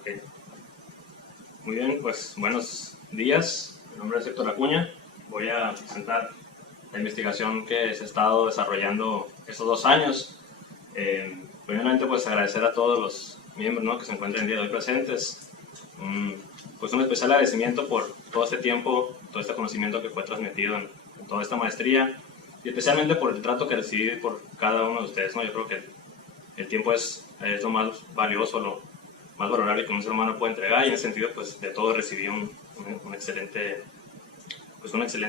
Ok. Muy bien, pues buenos días. Mi nombre es Héctor Acuña. Voy a presentar la investigación que se ha estado desarrollando estos 2 años. Primeramente, pues agradecer a todos los miembros, ¿no?, que se encuentran el día de hoy presentes. Pues un especial agradecimiento por todo este tiempo, todo este conocimiento que fue transmitido en toda esta maestría, y especialmente por el trato que recibí por cada uno de ustedes, ¿no? Yo creo que el tiempo es lo más valioso, lo más valorable que un ser humano puede entregar, y en ese sentido, pues de todo recibí un excelente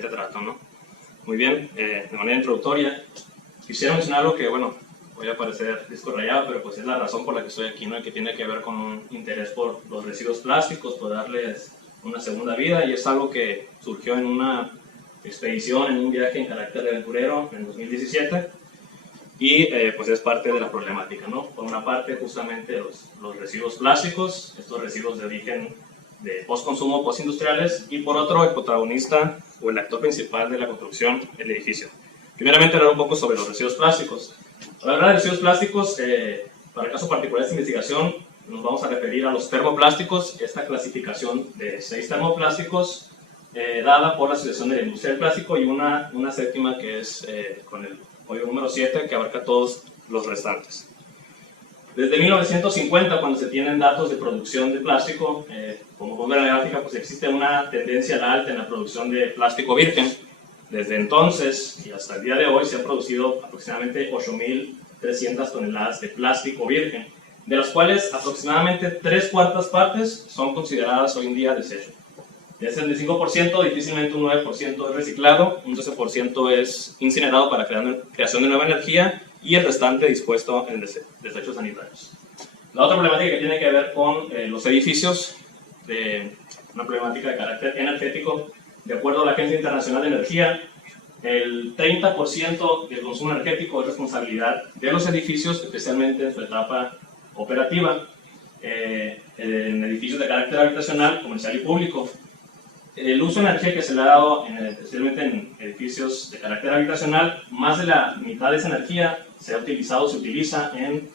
trato, ¿no? Muy bien, de manera introductoria, quisiera mencionar algo que, bueno, voy a parecer disco rayado, pero pues es la razón por la que estoy aquí, ¿no?, y que tiene que ver con un interés por los residuos plásticos, por darles una segunda vida, y es algo que surgió en una expedición, en un viaje en carácter de aventurero en 2017, y pues es parte de la problemática, ¿no? Por una parte, justamente los residuos plásticos, estos residuos de origen de postconsumo, postindustriales, y por otro, el protagonista o el actor principal de la construcción, el edificio. Primeramente, hablar un poco sobre los residuos plásticos. Para hablar de residuos plásticos, para el caso particular de esta investigación, nos vamos a referir a los termoplásticos, esta clasificación de 6 termoplásticos dada por la Asociación de la Industria del Plástico, y una séptima que es con el código número 7, que abarca todos los restantes. Desde 1950, cuando se tienen datos de producción de plástico, como pueden ver en la gráfica, pues existe una tendencia al alta en la producción de plástico virgen. Desde entonces y hasta el día de hoy se han producido aproximadamente 8.300 toneladas de plástico virgen, de las cuales aproximadamente 3/4 partes son consideradas hoy en día desecho. De ese 25%, difícilmente un 9% es reciclado, un 12% es incinerado para creación de nueva energía, y el restante dispuesto en desechos sanitarios. La otra problemática que tiene que ver con los edificios, una problemática de carácter energético. De acuerdo a la Agencia Internacional de Energía, el 30% del consumo energético es responsabilidad de los edificios, especialmente en su etapa operativa, en edificios de carácter habitacional, comercial y público. El uso de energía que se le ha dado, especialmente en edificios de carácter habitacional, más de la mitad de esa energía se utiliza en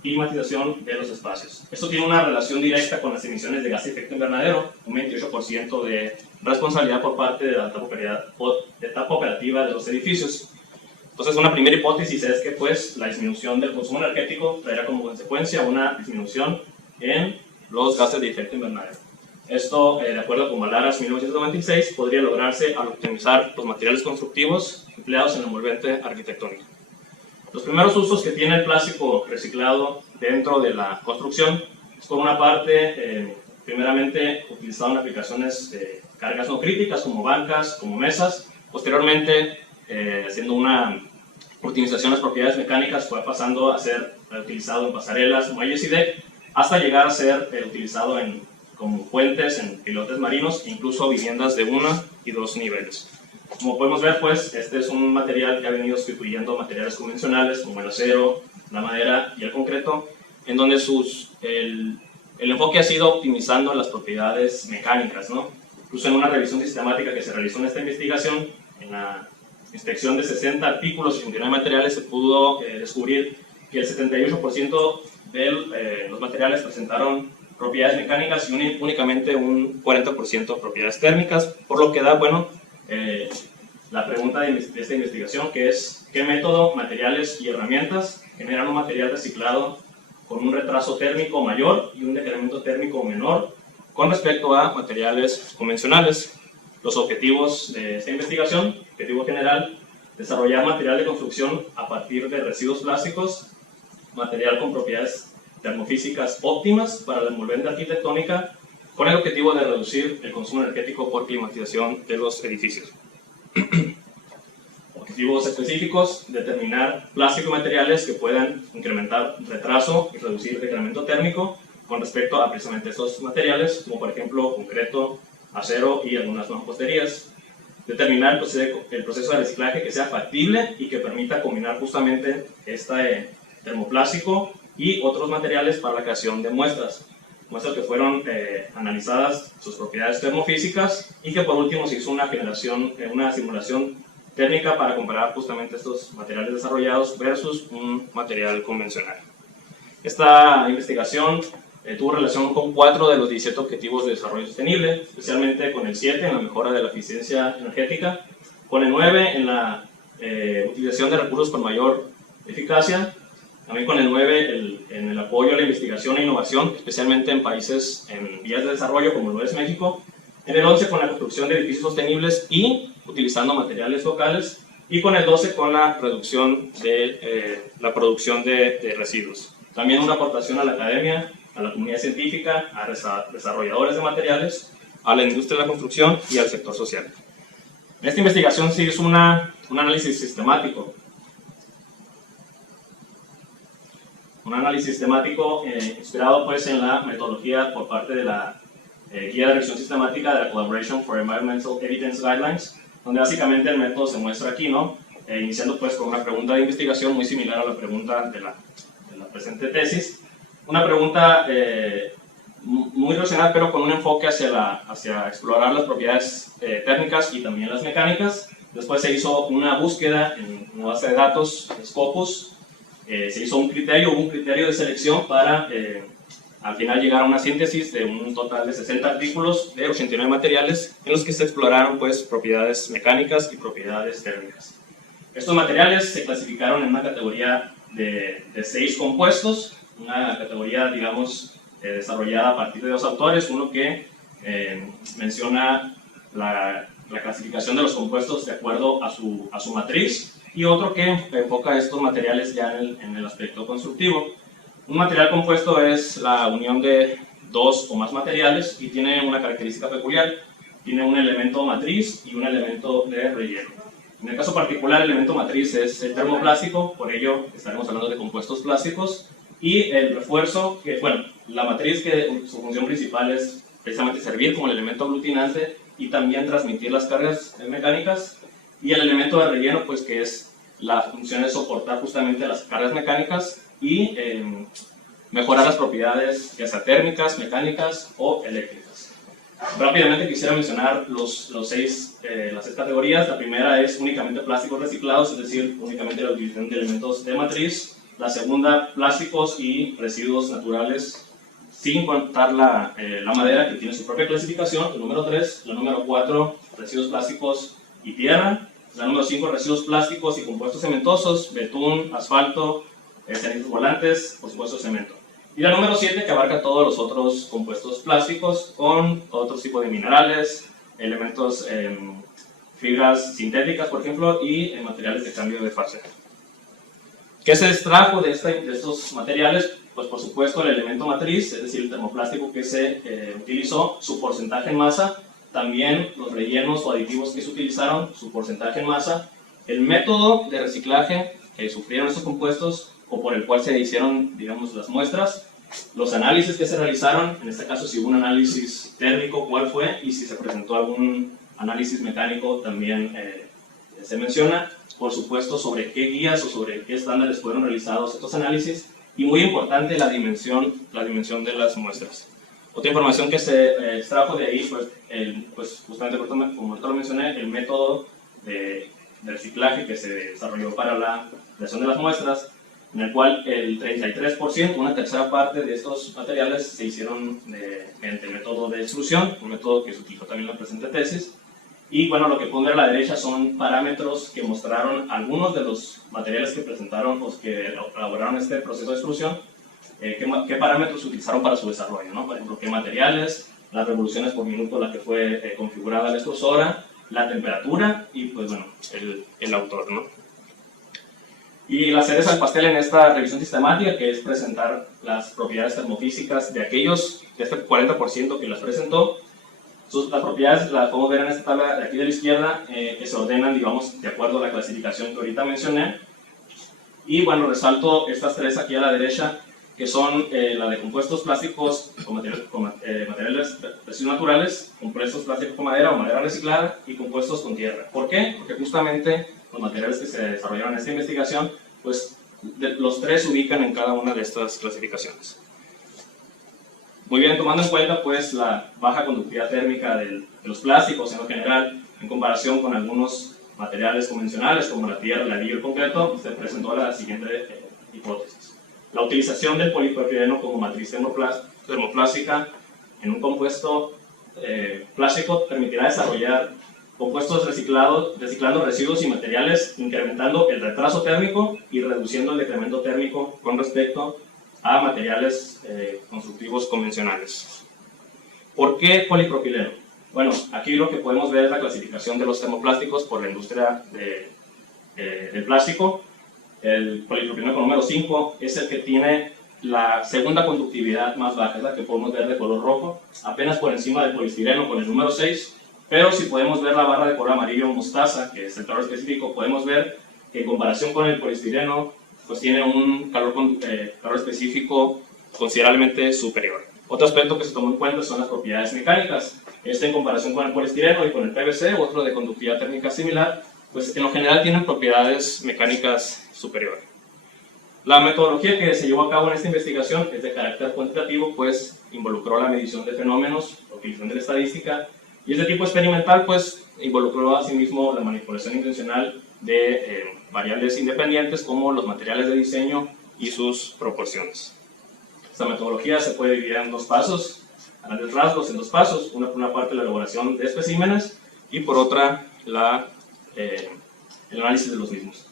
climatización de los espacios. Esto tiene una relación directa con las emisiones de gas de efecto invernadero, un 28% de responsabilidad por parte de la etapa operativa de los edificios. Entonces, una primera hipótesis es que pues, la disminución del consumo energético traerá como consecuencia una disminución en los gases de efecto invernadero. Esto, de acuerdo con Valaras 1996, podría lograrse al optimizar los materiales constructivos empleados en el envolvente arquitectónico. Los primeros usos que tiene el plástico reciclado dentro de la construcción es, por una parte, primeramente utilizado en aplicaciones de cargas no críticas como bancas, como mesas. Posteriormente, haciendo una optimización de las propiedades mecánicas, fue pasando a ser utilizado en pasarelas, muelles y deck, hasta llegar a ser utilizado como puentes en pilotes marinos, incluso viviendas de 1 y 2 niveles. Como podemos ver, pues, este es un material que ha venido sustituyendo materiales convencionales como el acero, la madera y el concreto, en donde el enfoque ha sido optimizando las propiedades mecánicas, ¿no? Incluso en una revisión sistemática que se realizó en esta investigación, en la inspección de 60 artículos y 59 materiales, se pudo descubrir que el 78% de los materiales presentaron propiedades mecánicas y únicamente un 40% propiedades térmicas, por lo que da, bueno, la pregunta de esta investigación, que es ¿qué método, materiales y herramientas generan un material reciclado con un retraso térmico mayor y un decremento térmico menor con respecto a materiales convencionales? Los objetivos de esta investigación: objetivo general, desarrollar material de construcción a partir de residuos plásticos, material con propiedades termofísicas óptimas para la envolvente arquitectónica, con el objetivo de reducir el consumo energético por climatización de los edificios. Objetivos específicos: determinar plástico y materiales que puedan incrementar retraso y reducir decremento térmico con respecto a precisamente estos materiales, como por ejemplo concreto, acero y algunas mamposterías. Determinar el proceso de reciclaje que sea factible y que permita combinar justamente este termoplástico y otros materiales para la creación de muestras que fueron analizadas sus propiedades termofísicas, y que por último se hizo una simulación térmica para comparar justamente estos materiales desarrollados versus un material convencional. Esta investigación tuvo relación con 4 de los 17 Objetivos de Desarrollo Sostenible, especialmente con el 7 en la mejora de la eficiencia energética, con el 9 en la utilización de recursos con mayor eficacia, también con el 9 en el apoyo a la investigación e innovación, especialmente en países en vías de desarrollo como lo es México, en el 11 con la construcción de edificios sostenibles y utilizando materiales locales, y con el 12 con la reducción de la producción de residuos. También una aportación a la academia, a la comunidad científica, a desarrolladores de materiales, a la industria de la construcción y al sector social. En esta investigación se hizo un análisis sistemático. Un análisis sistemático inspirado pues, en la metodología por parte de la Guía de Revisión Sistemática de la Collaboration for Environmental Evidence Guidelines, donde básicamente el método se muestra aquí, ¿no? Iniciando pues con una pregunta de investigación muy similar a la pregunta de la presente tesis. Una pregunta muy relacionada, pero con un enfoque hacia explorar las propiedades técnicas y también las mecánicas. Después se hizo una búsqueda en una base de datos, Scopus. Se hizo un criterio de selección para al final llegar a una síntesis de un total de 60 artículos de 89 materiales en los que se exploraron pues, propiedades mecánicas y propiedades térmicas. Estos materiales se clasificaron en una categoría de 6 compuestos, una categoría, digamos, desarrollada a partir de 2 autores, uno que menciona la clasificación de los compuestos de acuerdo a su matriz, y otro que enfoca estos materiales ya en el aspecto constructivo. Un material compuesto es la unión de 2 o más materiales y tiene una característica peculiar. Tiene un elemento matriz y un elemento de relleno. En el caso particular, el elemento matriz es el termoplástico, por ello estaremos hablando de compuestos plásticos. Y el refuerzo, la matriz, que su función principal es precisamente servir como el elemento aglutinante y también transmitir las cargas mecánicas. Y el elemento de relleno, pues que es la función de soportar justamente las cargas mecánicas y mejorar las propiedades, ya sea térmicas, mecánicas o eléctricas. Rápidamente quisiera mencionar las 6 categorías. La primera es únicamente plásticos reciclados, es decir, únicamente la utilización de elementos de matriz. La segunda, plásticos y residuos naturales, sin contar la madera, que tiene su propia clasificación. El número 3, la número 4, residuos plásticos y tierra. La número 5, residuos plásticos y compuestos cementosos, betún, asfalto, cenizas volantes, por supuesto cemento. Y la número 7, que abarca todos los otros compuestos plásticos con otro tipo de minerales, elementos, fibras sintéticas, por ejemplo, y materiales de cambio de fase. ¿Qué se extrajo de estos materiales? Pues por supuesto el elemento matriz, es decir, el termoplástico que se utilizó, su porcentaje en masa, también los rellenos o aditivos que se utilizaron, su porcentaje en masa, el método de reciclaje que sufrieron estos compuestos o por el cual se hicieron, digamos, las muestras, los análisis que se realizaron, en este caso si hubo un análisis térmico, cuál fue, y si se presentó algún análisis mecánico también se menciona, por supuesto sobre qué guías o sobre qué estándares fueron realizados estos análisis, y muy importante la dimensión de las muestras. Otra información que se extrajo de ahí, pues justamente como lo mencioné, el método de reciclaje que se desarrolló para la creación de las muestras, en el cual el 33%, una tercera parte de estos materiales se hicieron mediante el método de extrusión, un método que se utilizó también en la presente tesis. Y bueno, lo que pone a la derecha son parámetros que mostraron algunos de los materiales que presentaron, los que elaboraron este proceso de extrusión, qué parámetros se utilizaron para su desarrollo, ¿no? Por ejemplo, qué materiales, las revoluciones por minuto en la que fue configurada la extrusora, la temperatura y pues bueno, el autor, ¿no? Y la cereza del pastel en esta revisión sistemática, que es presentar las propiedades termofísicas de este 40% que las presentó. Las propiedades las podemos ver en esta tabla de aquí de la izquierda, que se ordenan, digamos, de acuerdo a la clasificación que ahorita mencioné. Y bueno, resalto estas 3 aquí a la derecha, que son la de compuestos plásticos con materiales residuos naturales, compuestos plásticos con madera o madera reciclada y compuestos con tierra. ¿Por qué? Porque justamente los materiales que se desarrollaron en esta investigación, pues los 3 se ubican en cada una de estas clasificaciones. Muy bien, tomando en cuenta pues la baja conductividad térmica de los plásticos en lo general, en comparación con algunos materiales convencionales como la tierra, la arena y el concreto, se presentó la siguiente hipótesis. La utilización del polipropileno como matriz termoplástica en un compuesto plástico permitirá desarrollar compuestos reciclando residuos y materiales, incrementando el retraso térmico y reduciendo el decremento térmico con respecto a materiales constructivos convencionales. ¿Por qué polipropileno? Bueno, aquí lo que podemos ver es la clasificación de los termoplásticos por la industria del plástico. El polipropileno con número 5 es el que tiene la segunda conductividad más baja, es la que podemos ver de color rojo, apenas por encima del poliestireno con el número 6, pero si podemos ver la barra de color amarillo mostaza, que es el calor específico, podemos ver que en comparación con el poliestireno, pues tiene un calor específico considerablemente superior. Otro aspecto que se tomó en cuenta son las propiedades mecánicas. Este en comparación con el poliestireno y con el PVC, otro de conductividad térmica similar, pues en lo general tienen propiedades mecánicas superiores. La metodología que se llevó a cabo en esta investigación es de carácter cuantitativo, pues involucró la medición de fenómenos, la utilización de la estadística, y este tipo experimental pues involucró asimismo la manipulación intencional de variables independientes como los materiales de diseño y sus proporciones. Esta metodología se puede dividir en dos pasos, a grandes rasgos en dos pasos, una por una parte la elaboración de especímenes y por otra el análisis de los mismos.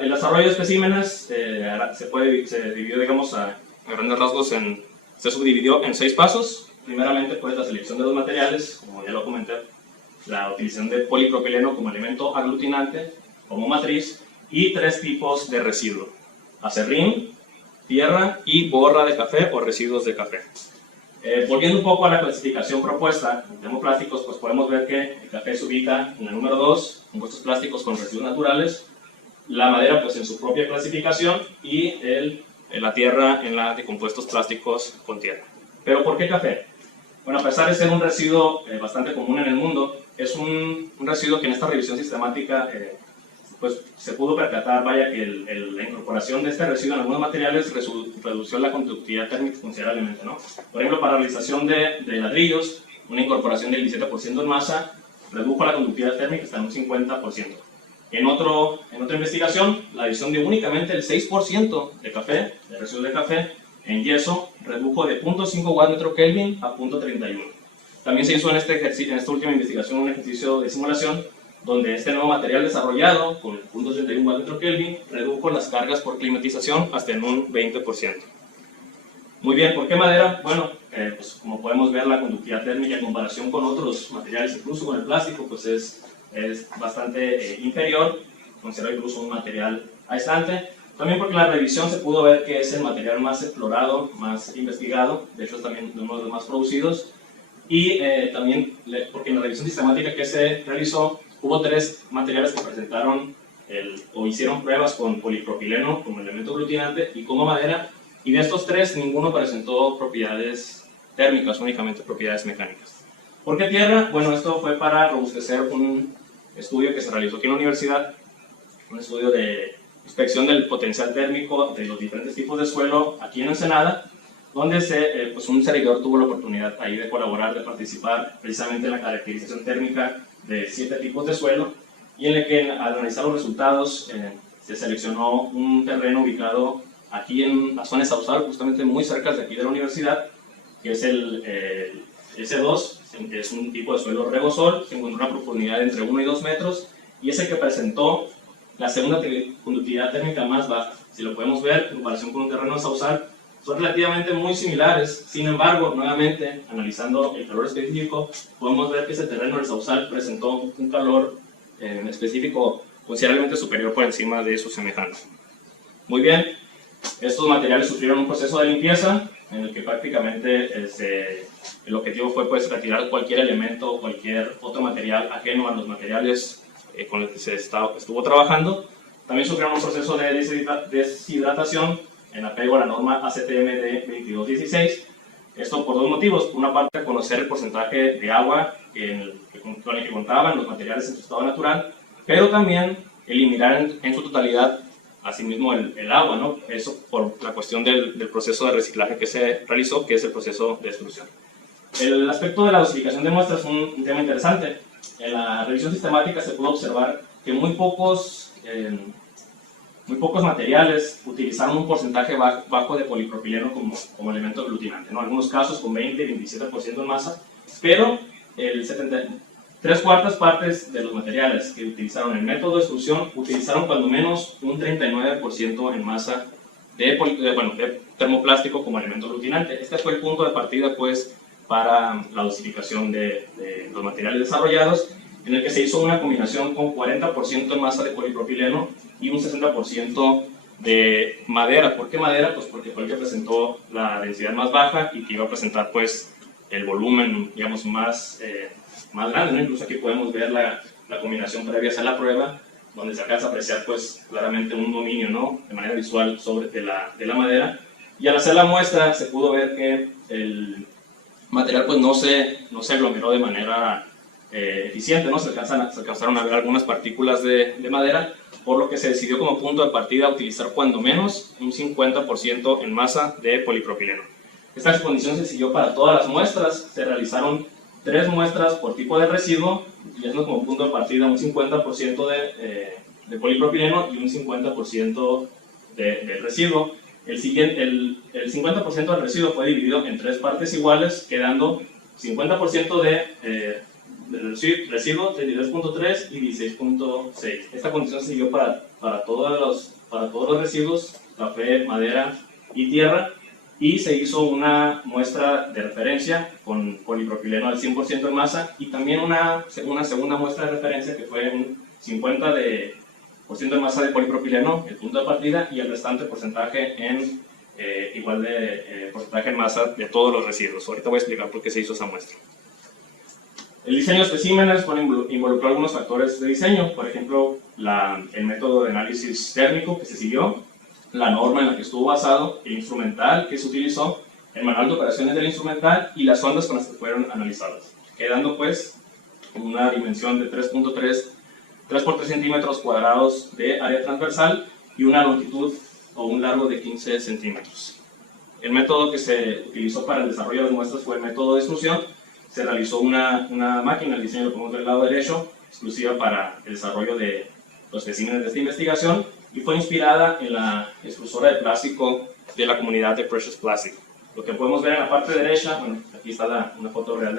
El desarrollo de especímenes se dividió, digamos, a grandes rasgos, se subdividió en 6 pasos. Primeramente, pues, la selección de los materiales, como ya lo comenté, la utilización de polipropileno como elemento aglutinante, como matriz, y 3 tipos de residuo: acerrín, tierra y borra de café o residuos de café. Volviendo un poco a la clasificación propuesta en termoplásticos, pues podemos ver que el café se ubica en el número 2, compuestos plásticos con residuos naturales, la madera pues en su propia clasificación y la tierra en la de compuestos plásticos con tierra. ¿Pero por qué café? Bueno, a pesar de ser un residuo bastante común en el mundo, es un residuo que en esta revisión sistemática pues se pudo percatar, vaya, que la incorporación de este residuo en algunos materiales redució la conductividad térmica considerablemente, ¿no? Por ejemplo, para la realización de ladrillos, una incorporación del 17% en masa redujo la conductividad térmica hasta un 50%. En otra investigación, la adición de únicamente el 6% de café, de residuos de café, en yeso, redujo de 0.5 Wm Kelvin a 0.31. También se hizo en esta última investigación un ejercicio de simulación, donde este nuevo material desarrollado, con el 0.31 Wm Kelvin, redujo las cargas por climatización hasta en un 20%. Muy bien, ¿por qué madera? Bueno, pues como podemos ver, la conductividad térmica en comparación con otros materiales, incluso con el plástico, pues es bastante inferior, considerado incluso un material aislante. También porque en la revisión se pudo ver que es el material más explorado, más investigado, de hecho es también uno de los más producidos, y también porque en la revisión sistemática que se realizó hubo 3 materiales que presentaron o hicieron pruebas con polipropileno como elemento aglutinante y como madera, y de estos 3 ninguno presentó propiedades térmicas, únicamente propiedades mecánicas. ¿Por qué tierra? Bueno, esto fue para robustecer un estudio que se realizó aquí en la universidad, un estudio de inspección del potencial térmico de los diferentes tipos de suelo aquí en Ensenada, donde pues un servidor tuvo la oportunidad ahí de colaborar, de participar precisamente en la caracterización térmica de 7 tipos de suelo, y en el que al analizar los resultados se seleccionó un terreno ubicado aquí en la zona de Sausal, justamente muy cerca de aquí de la universidad, que es el S2, es un tipo de suelo regosol, se encontró una profundidad de entre 1 y 2 metros, y es el que presentó la segunda conductividad térmica más baja. Si lo podemos ver en comparación con un terreno de Sausal, son relativamente muy similares. Sin embargo, nuevamente, analizando el calor específico, podemos ver que ese terreno del Sausal presentó un calor específico considerablemente superior por encima de su semejante. Muy bien, estos materiales sufrieron un proceso de limpieza en el que prácticamente el objetivo fue pues retirar cualquier elemento o cualquier otro material ajeno a los materiales con los que se estuvo trabajando. También sufrieron un proceso de deshidratación en apego a la norma ACTM de 2216. Esto por 2 motivos. Por una parte, conocer el porcentaje de agua con el que contaban los materiales en su estado natural, pero también eliminar en su totalidad asimismo el agua, ¿no? Eso por la cuestión del proceso de reciclaje que se realizó, que es el proceso de extrusión. El aspecto de la dosificación de muestras es un tema interesante. En la revisión sistemática se pudo observar que muy pocos muy pocos materiales utilizaron un porcentaje bajo de polipropileno como elemento aglutinante, ¿no? En algunos casos con 20-27% en masa, pero el 3/4 partes de los materiales que utilizaron el método de extrusión utilizaron cuando menos un 39% en masa de termoplástico como elemento aglutinante. Este fue el punto de partida, pues, para la dosificación de los materiales desarrollados, en el que se hizo una combinación con 40% en masa de polipropileno y un 60% de madera. ¿Por qué madera? Pues porque fue el que presentó la densidad más baja y que iba a presentar, pues, el volumen, digamos, más grande, ¿no? Incluso aquí podemos ver la combinación previa a hacer la prueba, donde se alcanza a apreciar, pues, claramente un dominio, ¿no?, de manera visual de la madera. Y al hacer la muestra se pudo ver que el material, pues, no se aglomeró de manera eficiente, ¿no? Se alcanzaron a ver algunas partículas de madera, por lo que se decidió como punto de partida utilizar cuando menos un 50% en masa de polipropileno. Esta condición se siguió para todas las muestras. Se realizaron 3 muestras por tipo de residuo, y es como punto de partida un 50% de polipropileno y un 50% de residuo. El 50% del residuo fue dividido en 3 partes iguales, quedando 50% de residuo, 32.3 y 16.6. Esta condición se siguió para todos los residuos, café, madera y tierra, y se hizo una muestra de referencia con polipropileno al 100% en masa, y también una segunda muestra de referencia que fue un 50% en masa de polipropileno, el punto de partida, y el restante porcentaje en igual de porcentaje en masa de todos los residuos. Ahorita voy a explicar por qué se hizo esa muestra. El diseño de especímenes involucró algunos factores de diseño, por ejemplo, el método de análisis térmico que se siguió, la norma en la que estuvo basado, el instrumental que se utilizó, el manual de operaciones del instrumental y las ondas con las que fueron analizadas, quedando, pues, una dimensión de 3 por 3 centímetros cuadrados de área transversal y una longitud o un largo de 15 centímetros. El método que se utilizó para el desarrollo de las muestras fue el método de extrusión. Se realizó una máquina, el diseño lo ponemos del lado derecho, exclusiva para el desarrollo de los especímenes de esta investigación, y fue inspirada en la extrusora de plástico de la comunidad de Precious Plastic. Lo que podemos ver en la parte derecha, bueno, aquí está una foto real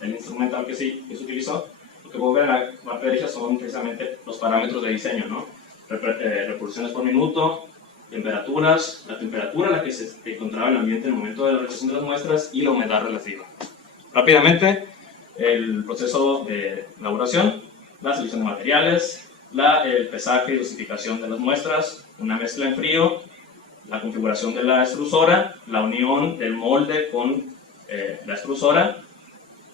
del instrumental que se utilizó. Lo que podemos ver en la parte derecha son precisamente los parámetros de diseño, ¿no? Revoluciones por minuto, temperaturas, la temperatura a la que se encontraba el ambiente en el momento de la realización de las muestras y la humedad relativa. Rápidamente, el proceso de elaboración, la selección de materiales, el pesaje y dosificación de las muestras, una mezcla en frío, la configuración de la extrusora, la unión del molde con la extrusora,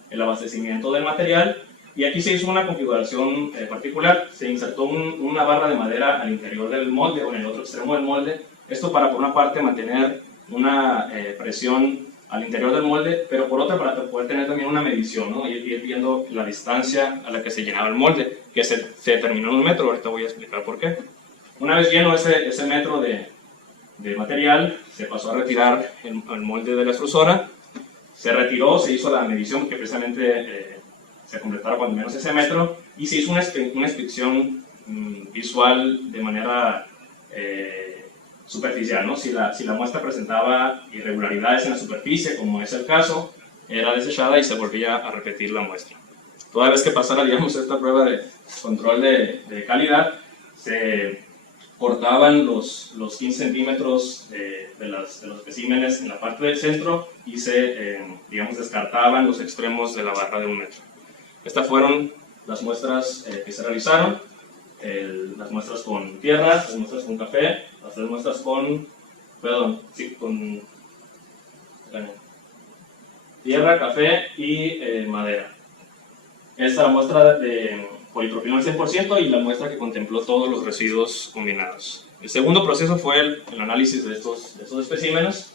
el abastecimiento del material, y aquí se hizo una configuración particular. Se insertó una barra de madera al interior del molde o en el otro extremo del molde, esto para, por una parte, mantener una presión al interior del molde, pero por otra para poder tener también una medición, ¿no? Ir viendo la distancia a la que se llenaba el molde, que se determinó en un metro. Ahorita voy a explicar por qué. Una vez lleno ese metro de material, se pasó a retirar el molde de la extrusora, se retiró, se hizo la medición que precisamente se completara cuando menos ese metro, y se hizo una inspección visual de manera superficial, ¿no? Si la muestra presentaba irregularidades en la superficie, como es el caso, era desechada y se volvía a repetir la muestra. Toda vez que pasara, digamos, esta prueba de control de calidad, se cortaban los 15 centímetros de los especímenes en la parte del centro y se, digamos, descartaban los extremos de la barra de 1 metro. Estas fueron las muestras que se realizaron. Las muestras con tierra, las muestras con café, las 3 muestras con tierra, café y madera. Esta es la muestra de polipropileno al 100% y la muestra que contempló todos los residuos combinados. El segundo proceso fue el análisis de estos especímenes,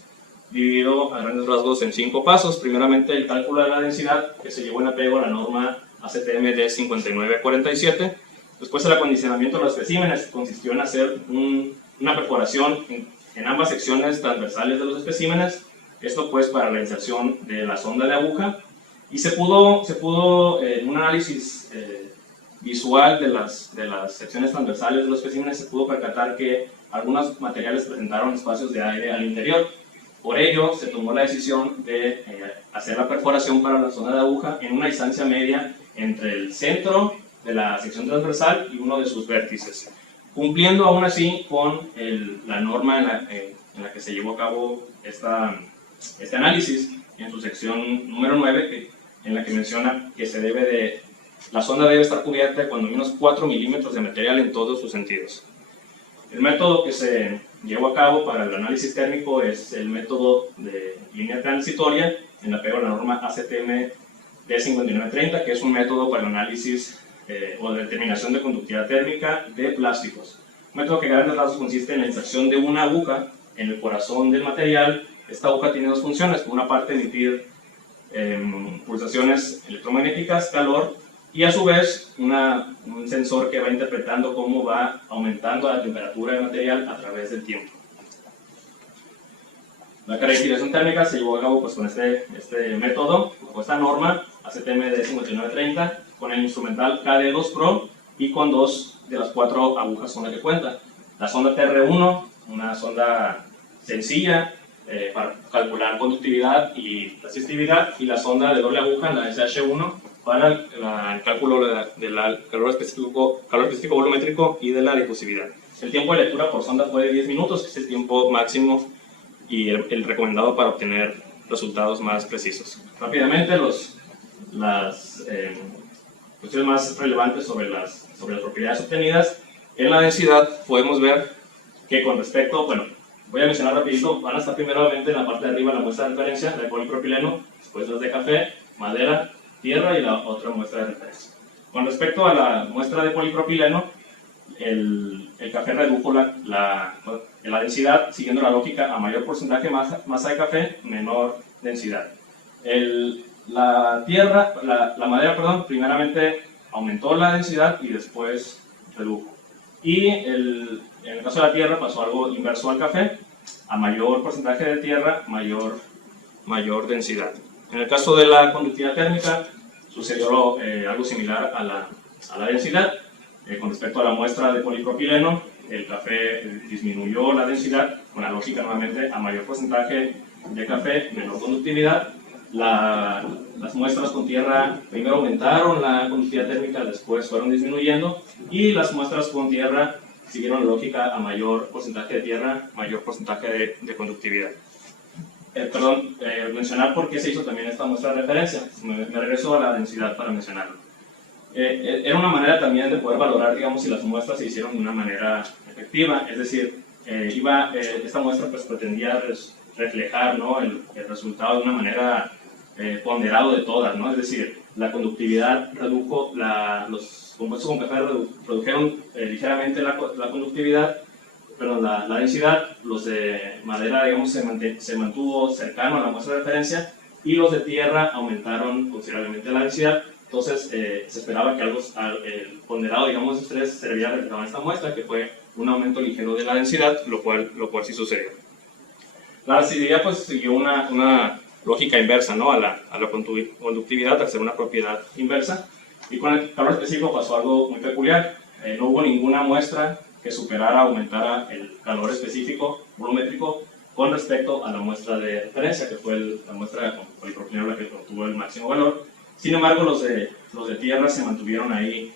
dividido a grandes rasgos en 5 pasos. Primeramente, el cálculo de la densidad, que se llevó en apego a la norma ACTM D5947. Después, el acondicionamiento de los especímenes, que consistió en hacer una perforación en ambas secciones transversales de los especímenes, esto pues para la inserción de la sonda de aguja, y se pudo en un análisis visual de las secciones transversales de los especímenes se pudo percatar que algunos materiales presentaron espacios de aire al interior. Por ello, se tomó la decisión de hacer la perforación para la zona de aguja en una distancia media entre el centro de la sección transversal y uno de sus vértices, cumpliendo aún así con la norma en la que se llevó a cabo este análisis en su sección número 9, en la que menciona que la sonda debe estar cubierta de cuando menos 4 milímetros de material en todos sus sentidos. El método que se llevó a cabo para el análisis térmico es el método de línea transitoria, en apego a la norma ACTM D5930, que es un método para el análisis o determinación de conductividad térmica de plásticos. Un método que a grandes rasgos consiste en la inserción de una aguja en el corazón del material. Esta aguja tiene dos funciones: por una parte emitir pulsaciones electromagnéticas, calor, y a su vez un sensor que va interpretando cómo va aumentando la temperatura del material a través del tiempo. La caracterización térmica se llevó a cabo pues, con este método, con esta norma ACTM D5930, con el instrumental KD2 Pro y con 2 de las 4 agujas con las que cuenta. La sonda TR1, una sonda sencilla para calcular conductividad y resistividad, y la sonda de doble aguja, la SH1, para el cálculo del calor específico volumétrico y de la difusividad. El tiempo de lectura por sonda fue de 10 minutos, que es el tiempo máximo y el recomendado para obtener resultados más precisos. Rápidamente, las cuestiones más relevantes sobre las propiedades obtenidas. En la densidad podemos ver que con respecto, voy a mencionar rapidito, van a estar primeramente en la parte de arriba la muestra de referencia de polipropileno, después las de café, madera, tierra y la otra muestra de referencia. Con respecto a la muestra de polipropileno, el café redujo la densidad siguiendo la lógica: a mayor porcentaje masa de café, menor densidad. La madera, primeramente aumentó la densidad y después redujo. Y en el caso de la tierra pasó algo inverso al café: a mayor porcentaje de tierra, mayor densidad. En el caso de la conductividad térmica sucedió algo similar a la densidad. Con respecto a la muestra de polipropileno, el café disminuyó la densidad, con la lógica nuevamente: a mayor porcentaje de café, menor conductividad. Las muestras con tierra primero aumentaron la conductividad térmica, después fueron disminuyendo, y las muestras con tierra siguieron la lógica: a mayor porcentaje de tierra, mayor porcentaje de conductividad. Mencionar por qué se hizo también esta muestra de referencia. Me regreso a la densidad para mencionarlo. Era una manera también de poder valorar, digamos, si las muestras se hicieron de una manera efectiva, es decir, esta muestra pues, pretendía reflejar, ¿no?, el resultado de una manera ponderado de todas, ¿no? Es decir, la conductividad redujo, los compuestos con café redujeron ligeramente la conductividad, pero la densidad. Los de madera, digamos, se mantuvo cercano a la muestra de referencia, y los de tierra aumentaron considerablemente la densidad. Entonces se esperaba que el ponderado, digamos, de estrés se debería reflejar en esta muestra, que fue un aumento ligero de la densidad, lo cual sí sucedió. La resistividad pues siguió una lógica inversa, ¿no?, a la conductividad, al ser una propiedad inversa, y con el calor específico pasó algo muy peculiar. No hubo ninguna muestra que superara o aumentara el calor específico volumétrico con respecto a la muestra de referencia, que fue la muestra con polipropileno la que obtuvo el máximo valor. Sin embargo, los de tierra se mantuvieron ahí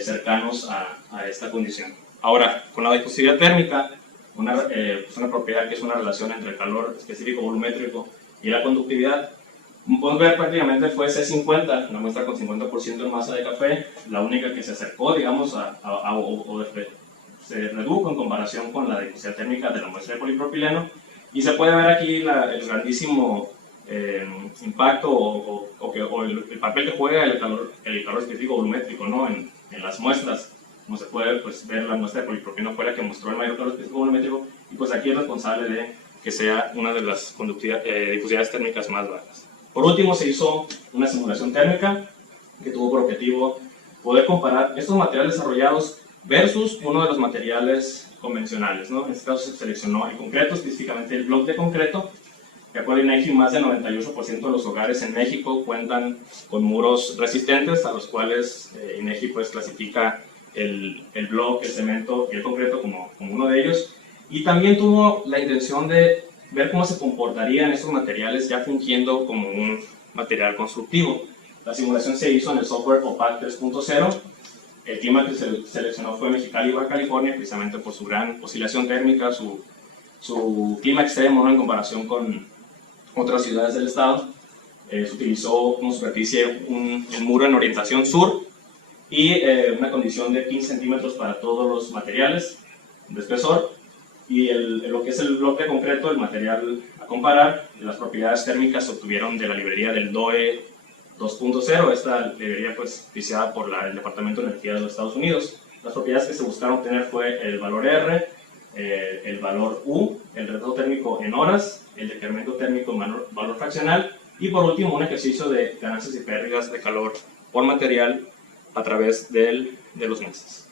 cercanos a esta condición. Ahora, con la difusividad térmica, una propiedad que es una relación entre el calor específico volumétrico y la conductividad, podemos ver prácticamente fue C50, una muestra con 50% de masa de café, la única que se acercó, digamos, se redujo en comparación con la difusión térmica de la muestra de polipropileno, y se puede ver aquí el grandísimo impacto o el papel que juega el calor específico volumétrico, ¿no?, en las muestras. Como se puede pues, ver, la muestra de polipropileno fue la que mostró el mayor calor específico volumétrico, y pues aquí es responsable de que sea una de las difusidades térmicas más bajas. Por último, se hizo una simulación térmica que tuvo por objetivo poder comparar estos materiales desarrollados versus uno de los materiales convencionales, ¿no? En este caso se seleccionó el concreto, específicamente el bloque de concreto, De acuerdo a INEGI, más del 98% de los hogares en México cuentan con muros resistentes, a los cuales INEGI pues clasifica el bloque, el cemento y el concreto como uno de ellos. Y también tuvo la intención de ver cómo se comportarían estos materiales ya fungiendo como un material constructivo. La simulación se hizo en el software OPAC 3.0. El clima que se seleccionó fue Mexicali, Baja California, precisamente por su gran oscilación térmica, su clima extremo, ¿no?, en comparación con otras ciudades del estado. Se utilizó como superficie un muro en orientación sur y una condición de 15 centímetros para todos los materiales de espesor. Y lo que es el bloque de concreto, el material a comparar, las propiedades térmicas se obtuvieron de la librería del DOE 2.0, esta librería pues oficiada por el Departamento de Energía de los Estados Unidos. Las propiedades que se buscaron obtener fue el valor R, el valor U, el retraso térmico en horas, el decremento térmico en valor fraccional y por último un ejercicio de ganancias y pérdidas de calor por material a través de los meses.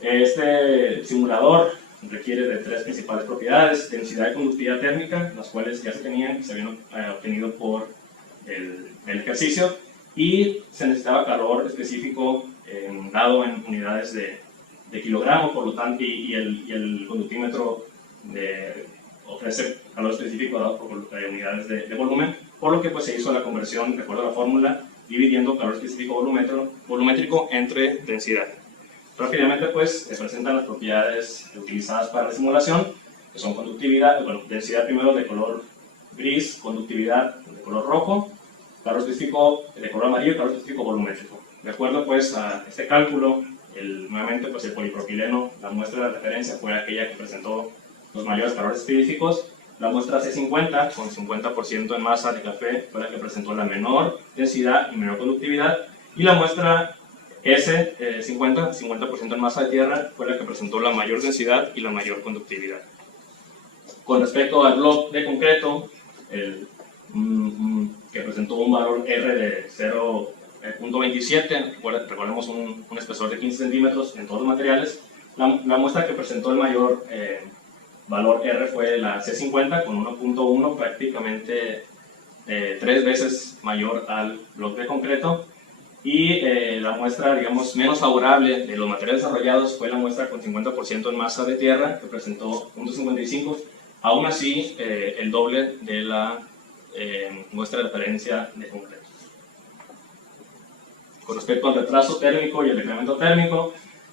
Este simulador requiere de tres principales propiedades: densidad y conductividad térmica, las cuales ya se tenían y se habían obtenido por el ejercicio, y se necesitaba calor específico dado en unidades de kilogramo, por lo tanto, y el conductímetro ofrece calor específico dado por unidades de volumen, por lo que pues, se hizo la conversión de acuerdo a la fórmula, dividiendo calor específico volumétrico entre densidad. Rápidamente pues se presentan las propiedades utilizadas para la simulación, que son conductividad, bueno, densidad primero de color gris, conductividad de color rojo, calor específico de color amarillo y calor específico volumétrico. De acuerdo pues a este cálculo, nuevamente pues el polipropileno, la muestra de referencia fue aquella que presentó los mayores calores específicos. La muestra C50 con 50% en masa de café fue la que presentó la menor densidad y menor conductividad, y la muestra S50, 50% en masa de tierra, fue la que presentó la mayor densidad y la mayor conductividad. Con respecto al bloque de concreto, que presentó un valor R de 0.27, recordemos un espesor de 15 centímetros en todos los materiales, la muestra que presentó el mayor valor R fue la C50 con 1.1, prácticamente 3 veces mayor al bloque de concreto. Y la muestra, digamos, menos favorable de los materiales desarrollados fue la muestra con 50% en masa de tierra, que presentó 0.55, aún así el doble de la muestra de referencia de concreto. Con respecto al retraso térmico y el decremento térmico,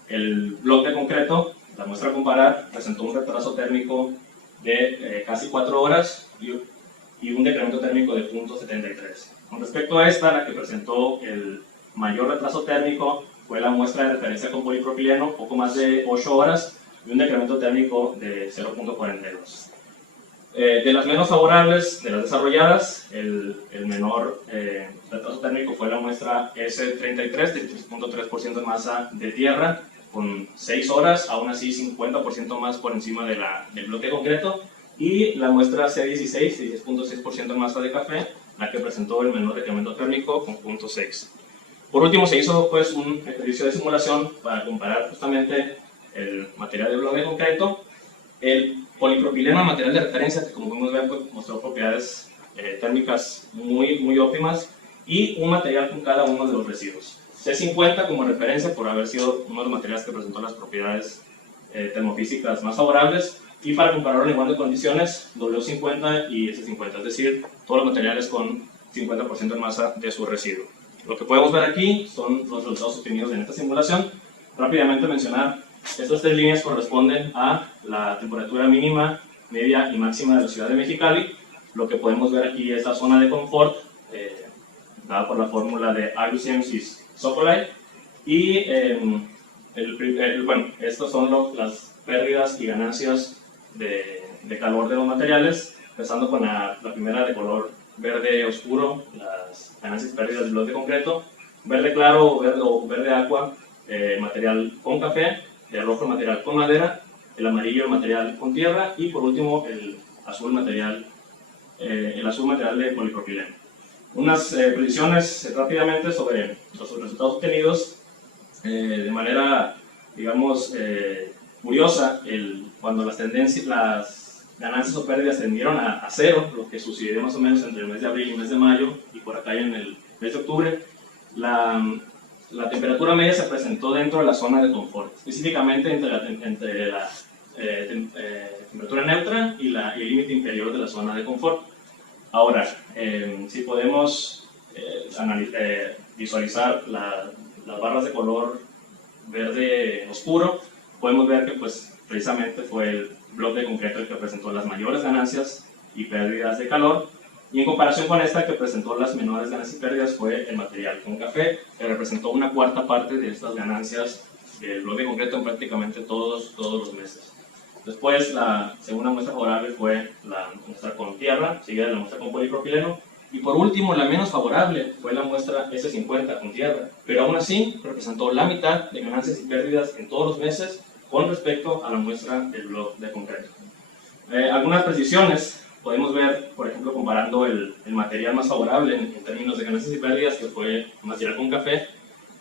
el bloque de concreto, la muestra a comparar, presentó un retraso térmico de casi 4 horas y un decremento térmico de 0.73. Con respecto a esta, la que presentó el mayor retraso térmico fue la muestra de referencia con polipropileno, poco más de 8 horas, y un decremento térmico de 0.42. De las menos favorables, de las desarrolladas, el menor retraso térmico fue la muestra S33, de 3.3% de masa de tierra, con 6 horas, aún así 50% más por encima del bloque concreto, y la muestra C16, de 10.6% de masa de café, la que presentó el menor decremento térmico con 0.6. Por último, se hizo pues, un ejercicio de simulación para comparar justamente el material de bloque concreto, el polipropileno, el material de referencia, que como podemos ver pues, mostró propiedades térmicas muy óptimas, y un material con cada uno de los residuos. C50 como referencia por haber sido uno de los materiales que presentó las propiedades termofísicas más favorables, y para compararlo en igual de condiciones, W50 y S50, es decir, todos los materiales con 50% en masa de su residuo. Lo que podemos ver aquí son los resultados obtenidos en esta simulación. Rápidamente mencionar, estas tres líneas corresponden a la temperatura mínima, media y máxima de la ciudad de Mexicali. Lo que podemos ver aquí es la zona de confort, dada por la fórmula de Alusiemsis-Sokolai. Y bueno, estas son las pérdidas y ganancias de calor de los materiales, empezando con la primera de color verde oscuro, las ganancias y pérdidas del bloque de concreto, verde claro o verde aqua, material con café, el rojo el material con madera, el amarillo el material con tierra, y por último el azul material de polipropileno. Unas predicciones rápidamente sobre los resultados obtenidos de manera, digamos, curiosa. Cuando las ganancias o pérdidas tendieron a cero, lo que sucedió más o menos entre el mes de abril y el mes de mayo, y por acá en el mes de octubre, la temperatura media se presentó dentro de la zona de confort, específicamente entre la temperatura neutra y el límite inferior de la zona de confort. Ahora, si podemos visualizar las barras de color verde oscuro, podemos ver que pues, precisamente fue el bloque de concreto el que presentó las mayores ganancias y pérdidas de calor, y en comparación con esta que presentó las menores ganancias y pérdidas fue el material con café, que representó una cuarta parte de estas ganancias del bloque de concreto en prácticamente todos los meses. Después, la segunda muestra favorable fue la muestra con tierra, seguida de la muestra con polipropileno, y por último, la menos favorable fue la muestra S50 con tierra, pero aún así representó la mitad de ganancias y pérdidas en todos los meses con respecto a la muestra del bloque de concreto. Algunas precisiones podemos ver, por ejemplo, comparando el material más favorable en términos de ganancias y pérdidas, que fue el material con café,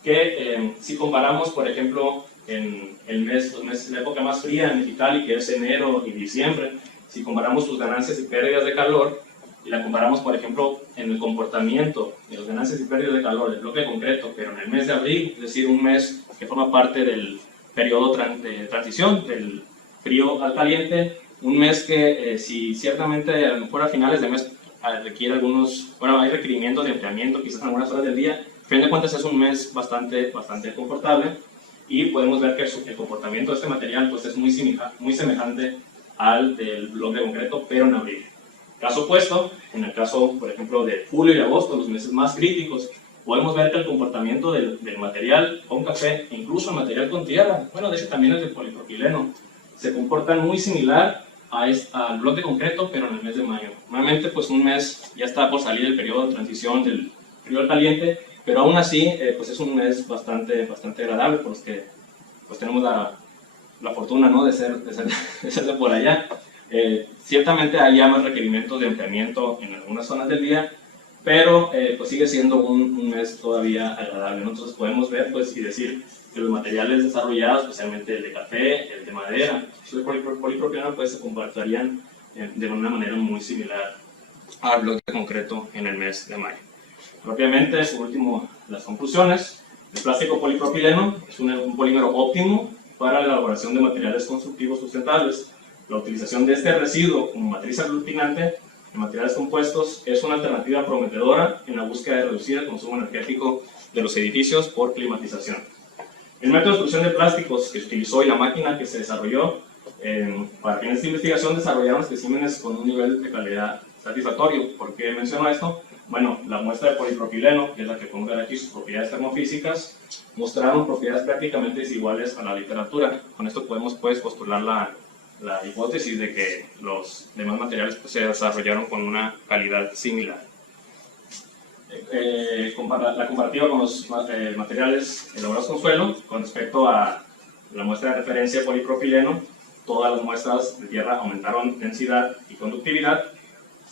que si comparamos, por ejemplo, en la época más fría en Mexicali, que es enero y diciembre, si comparamos sus ganancias y pérdidas de calor, y la comparamos, por ejemplo, en el comportamiento de las ganancias y pérdidas de calor del bloque concreto, pero en el mes de abril, es decir, un mes que forma parte del periodo de transición, del frío al caliente, un mes que si ciertamente a lo mejor a finales de mes requiere hay requerimientos de enfriamiento, quizás en algunas horas del día, a fin de cuentas es un mes bastante confortable, y podemos ver que el comportamiento de este material pues, es muy semejante al del bloque concreto, pero en abril. Caso opuesto, en el caso, por ejemplo, de julio y agosto, los meses más críticos, podemos ver que el comportamiento del material con café, incluso el material con tierra, bueno, de hecho también el de polipropileno, se comportan muy similar al bloque concreto, pero en el mes de mayo. Normalmente, pues un mes ya está por salir el periodo de transición del frío al caliente, pero aún así, pues es un mes bastante agradable, por los que pues tenemos la fortuna, ¿no?, de ser de por allá. Ciertamente hay ya más requerimientos de enfriamiento en algunas zonas del día, pero pues sigue siendo un mes todavía agradable, ¿no? Entonces podemos ver pues, y decir que los materiales desarrollados, especialmente el de café, el de madera, el polipropileno, pues se comportarían de una manera muy similar al bloque concreto en el mes de mayo. Propiamente, por último, las conclusiones. El plástico polipropileno es un polímero óptimo para la elaboración de materiales constructivos sustentables. La utilización de este residuo como matriz aglutinante de materiales compuestos es una alternativa prometedora en la búsqueda de reducir el consumo energético de los edificios por climatización. El método de extrusión de plásticos que se utilizó y la máquina que se desarrolló para fines de investigación desarrollaron especímenes con un nivel de calidad satisfactorio. ¿Por qué menciono esto? Bueno, la muestra de polipropileno, que es la que podemos ver aquí, sus propiedades termofísicas, mostraron propiedades prácticamente desiguales a la literatura. Con esto podemos postular la hipótesis de que los demás materiales pues, se desarrollaron con una calidad similar. La comparativa con los materiales elaborados con suelo, con respecto a la muestra de referencia de polipropileno, todas las muestras de tierra aumentaron densidad y conductividad.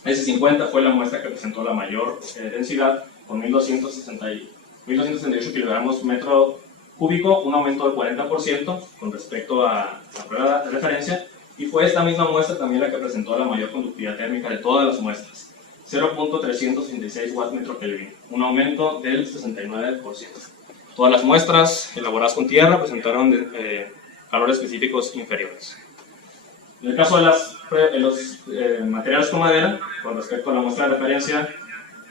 S50 fue la muestra que presentó la mayor densidad, con 1268 kilogramos metro cúbico, un aumento del 40% con respecto a la prueba de referencia, y fue esta misma muestra también la que presentó la mayor conductividad térmica de todas las muestras, 0.366 watts metro Kelvin, un aumento del 69%. Todas las muestras elaboradas con tierra presentaron calores específicos inferiores. En el caso de los materiales con madera, con respecto a la muestra de referencia,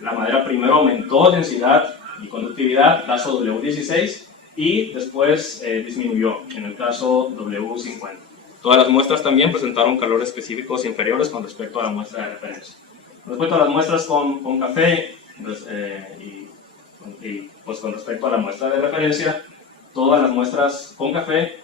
la madera primero aumentó densidad y conductividad, caso W16, y después disminuyó, en el caso W50. Todas las muestras también presentaron calores específicos inferiores con respecto a la muestra de referencia. Con respecto a las muestras con café pues con respecto a la muestra de referencia, todas las muestras con café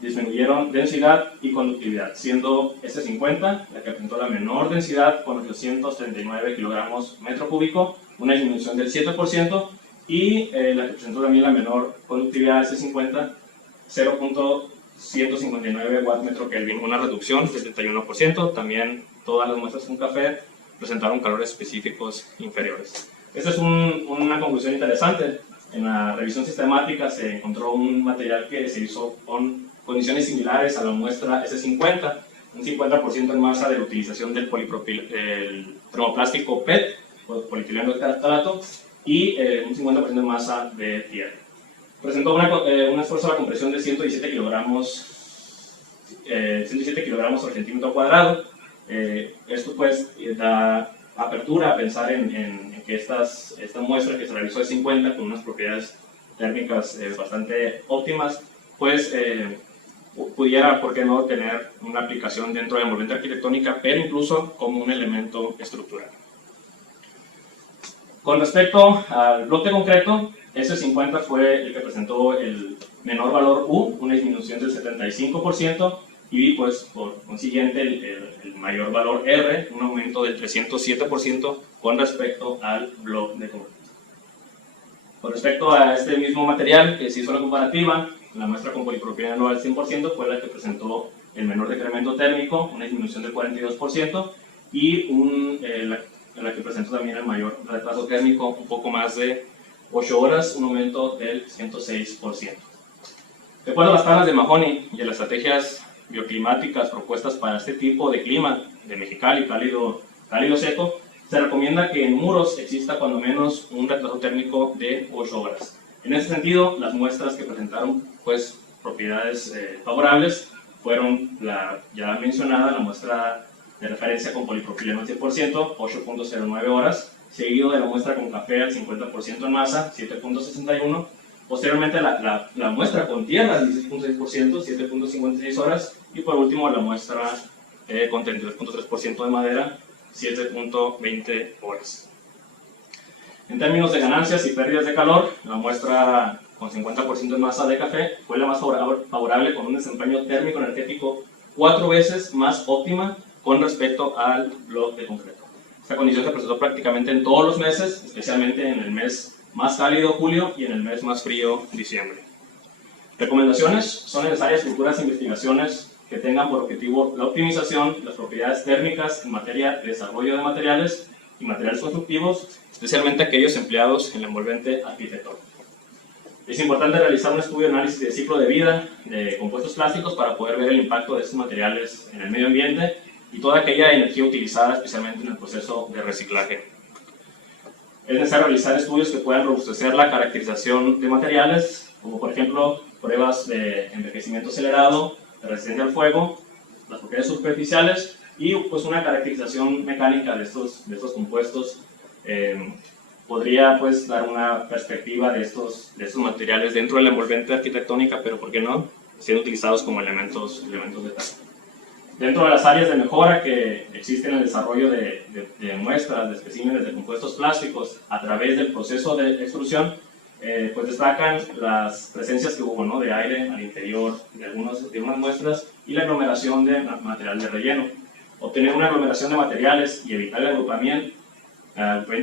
disminuyeron densidad y conductividad, siendo S50 la que presentó la menor densidad con 839 kilogramos metro cúbico, una disminución del 7%, y la que presentó también la menor conductividad S50, 0.159 watt metro Kelvin, una reducción del 31%. También todas las muestras con café presentaron calores específicos inferiores. Esta es una conclusión interesante. En la revisión sistemática se encontró un material que se hizo con condiciones similares a la muestra S50, un 50% en masa de la utilización del termoplástico PET, polietileno de talato, y un 50% en masa de tierra. Presentó un esfuerzo a la compresión de 117 kilogramos por centímetro cuadrado. Esto pues da apertura a pensar en que esta muestra que se realizó de 50 con unas propiedades térmicas bastante óptimas, pues pudiera, ¿por qué no?, tener una aplicación dentro de la envolvente arquitectónica, pero incluso como un elemento estructural. Con respecto al bloque concreto, S50 fue el que presentó el menor valor U, una disminución del 75%, y pues por consiguiente el mayor valor R, un aumento del 307% con respecto al bloque de concreto. Con respecto a este mismo material que se hizo la comparativa, la muestra con polipropileno al 100% fue la que presentó el menor decremento térmico, una disminución del 42%, y la que presentó también el mayor retraso térmico, un poco más de 8 horas, un aumento del 106%. De acuerdo a las tablas de Mahoney y a las estrategias bioclimáticas propuestas para este tipo de clima de Mexicali, cálido seco, se recomienda que en muros exista cuando menos un retraso térmico de 8 horas. En ese sentido, las muestras que presentaron pues, propiedades favorables fueron la ya mencionada, la muestra de referencia con polipropileno al 100%, 8.09 horas, seguido de la muestra con café al 50% en masa, 7.61. Posteriormente la muestra con tierra al 16.6%, 7.56 horas, y por último la muestra con 33.3% de madera, 7.20 horas. En términos de ganancias y pérdidas de calor, la muestra con 50% en masa de café fue la más favorable, con un desempeño térmico energético 4 veces más óptima con respecto al bloque de concreto. Esta condición se presentó prácticamente en todos los meses, especialmente en el mes más cálido, julio, y en el mes más frío, diciembre. Recomendaciones: son necesarias futuras investigaciones que tengan por objetivo la optimización de las propiedades térmicas en materia de desarrollo de materiales y materiales constructivos, especialmente aquellos empleados en el envolvente arquitectónico. Es importante realizar un estudio de análisis de ciclo de vida de compuestos plásticos para poder ver el impacto de estos materiales en el medio ambiente y toda aquella energía utilizada, especialmente en el proceso de reciclaje. Es necesario realizar estudios que puedan robustecer la caracterización de materiales, como por ejemplo pruebas de envejecimiento acelerado, de resistencia al fuego, las propiedades superficiales y pues una caracterización mecánica de estos compuestos. Podría pues dar una perspectiva de estos materiales dentro de la envolvente arquitectónica, pero ¿por qué no?, siendo utilizados como elementos de tal. Dentro de las áreas de mejora que existen en el desarrollo de muestras, de especímenes de compuestos plásticos a través del proceso de extrusión, pues destacan las presencias que hubo, ¿no?, de aire al interior de algunas muestras y la aglomeración de material de relleno. Obtener una aglomeración de materiales y evitar el agrupamiento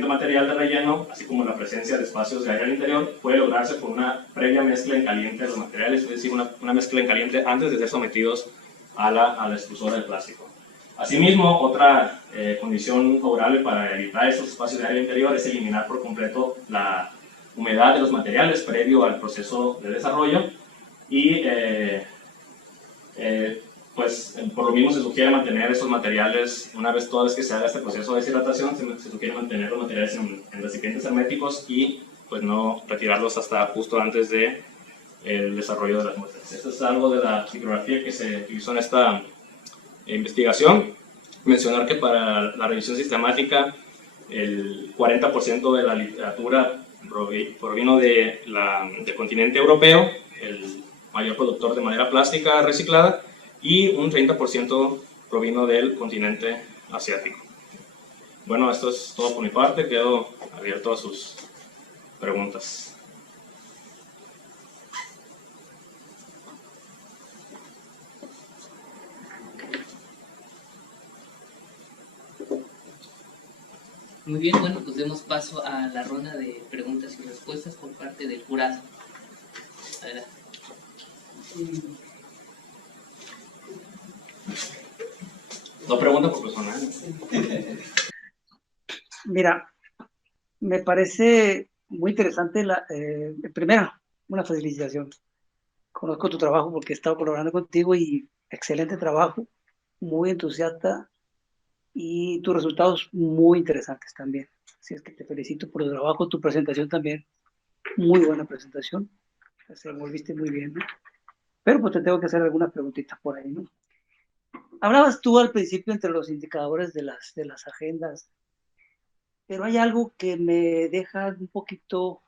material de relleno, así como la presencia de espacios de aire al interior, puede lograrse por una previa mezcla en caliente de los materiales, es decir, una mezcla en caliente antes de ser sometidos a la extrusora del plástico. Asimismo, otra condición favorable para evitar estos espacios de aire interior es eliminar por completo la humedad de los materiales previo al proceso de desarrollo y pues por lo mismo se sugiere mantener esos materiales, toda vez que se haga este proceso de deshidratación, se sugiere mantener los materiales en recipientes herméticos y pues no retirarlos hasta justo antes de el desarrollo de las muestras. Esto es algo de la bibliografía que se utilizó en esta investigación. Mencionar que para la revisión sistemática el 40% de la literatura provino del continente europeo, el mayor productor de madera plástica reciclada, y un 30% provino del continente asiático. Bueno, esto es todo por mi parte, quedo abierto a sus preguntas. Muy bien, bueno, pues demos paso a la ronda de preguntas y respuestas por parte del jurado. Adelante. No pregunta por persona. Mira, me parece muy interesante primero, una felicitación. Conozco tu trabajo porque he estado colaborando contigo y excelente trabajo. muy entusiasta y tus resultados muy interesantes también. Así es que te felicito por el trabajo, tu presentación también, muy buena presentación, se volviste muy bien, ¿no? Pero pues te tengo que hacer algunas preguntitas por ahí, ¿no? Hablabas tú al principio entre los indicadores de las agendas, pero hay algo que me deja un poquito,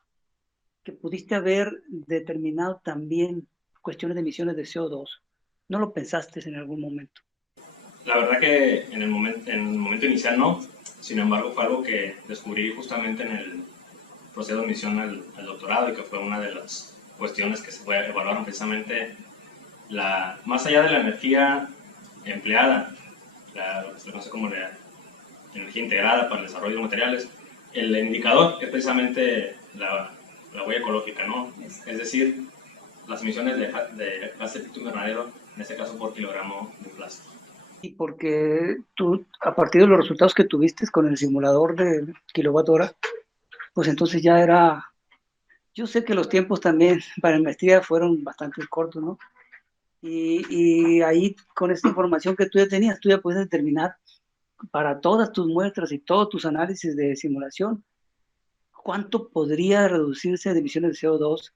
que pudiste haber determinado también cuestiones de emisiones de CO2. ¿No lo pensaste en algún momento? La verdad que en el momento inicial no, sin embargo fue algo que descubrí justamente en el proceso de admisión al doctorado y que fue una de las cuestiones que se evaluaron precisamente más allá de la energía empleada, lo que se conoce como la energía integrada para el desarrollo de materiales, el indicador es precisamente la huella ecológica, ¿no? Es decir, las emisiones de gases de efecto invernadero, en este caso por kilogramo de plástico. Y porque tú, a partir de los resultados que tuviste con el simulador de kilowatt hora, pues entonces ya era, yo sé que los tiempos también para la maestría fueron bastante cortos, ¿no? Y ahí con esta información que tú ya tenías, tú ya puedes determinar para todas tus muestras y todos tus análisis de simulación, cuánto podría reducirse de emisiones de CO2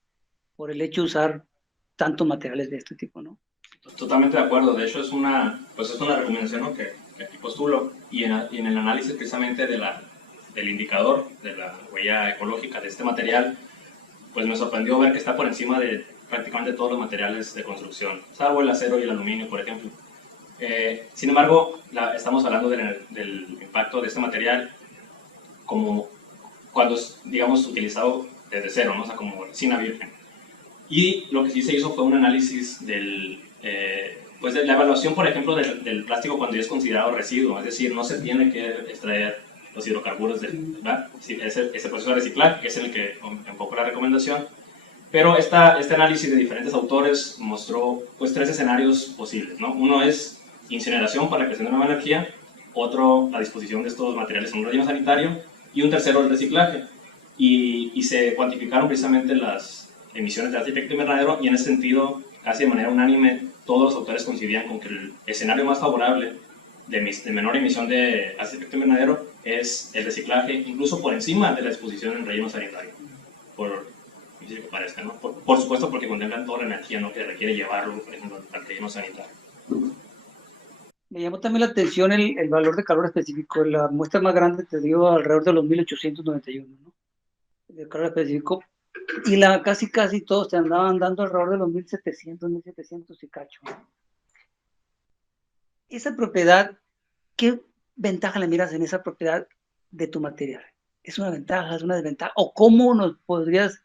por el hecho de usar tantos materiales de este tipo, ¿no? Totalmente de acuerdo. De hecho, pues es una recomendación, ¿no? que aquí postulo. Y en el análisis precisamente del indicador de la huella ecológica de este material, pues me sorprendió ver que está por encima de prácticamente todos los materiales de construcción, salvo el acero y el aluminio, por ejemplo. Sin embargo, estamos hablando del impacto de este material como cuando es, digamos, utilizado desde cero, ¿no? O sea, como resina virgen. Y lo que sí se hizo fue un análisis pues de la evaluación, por ejemplo, del plástico cuando ya es considerado residuo, es decir, no se tiene que extraer los hidrocarburos ese proceso de reciclaje, que es el que enfocó la recomendación. Pero este análisis de diferentes autores mostró pues 3 escenarios posibles, ¿no? Uno es incineración para la creación de nueva energía, otro la disposición de estos materiales en un relleno sanitario y un tercero el reciclaje. Y se cuantificaron precisamente las emisiones de gases de efecto invernadero y en ese sentido, casi de manera unánime, todos los autores coincidían con que el escenario más favorable de menor emisión de gases de efecto invernadero es el reciclaje, incluso por encima de la disposición en relleno sanitario, por difícil que parezca, ¿no? Por supuesto porque contemplan toda la energía, ¿no? que requiere llevarlo, por ejemplo, al relleno sanitario. Me llamó también la atención el valor de calor específico. La muestra más grande te dio alrededor de los 1891, ¿no? De calor específico. Y casi todos te andaban dando alrededor de los 1700 y cacho, ¿no? Esa propiedad, ¿qué ventaja le miras en esa propiedad de tu material? ¿Es una ventaja, es una desventaja? ¿O cómo le podrías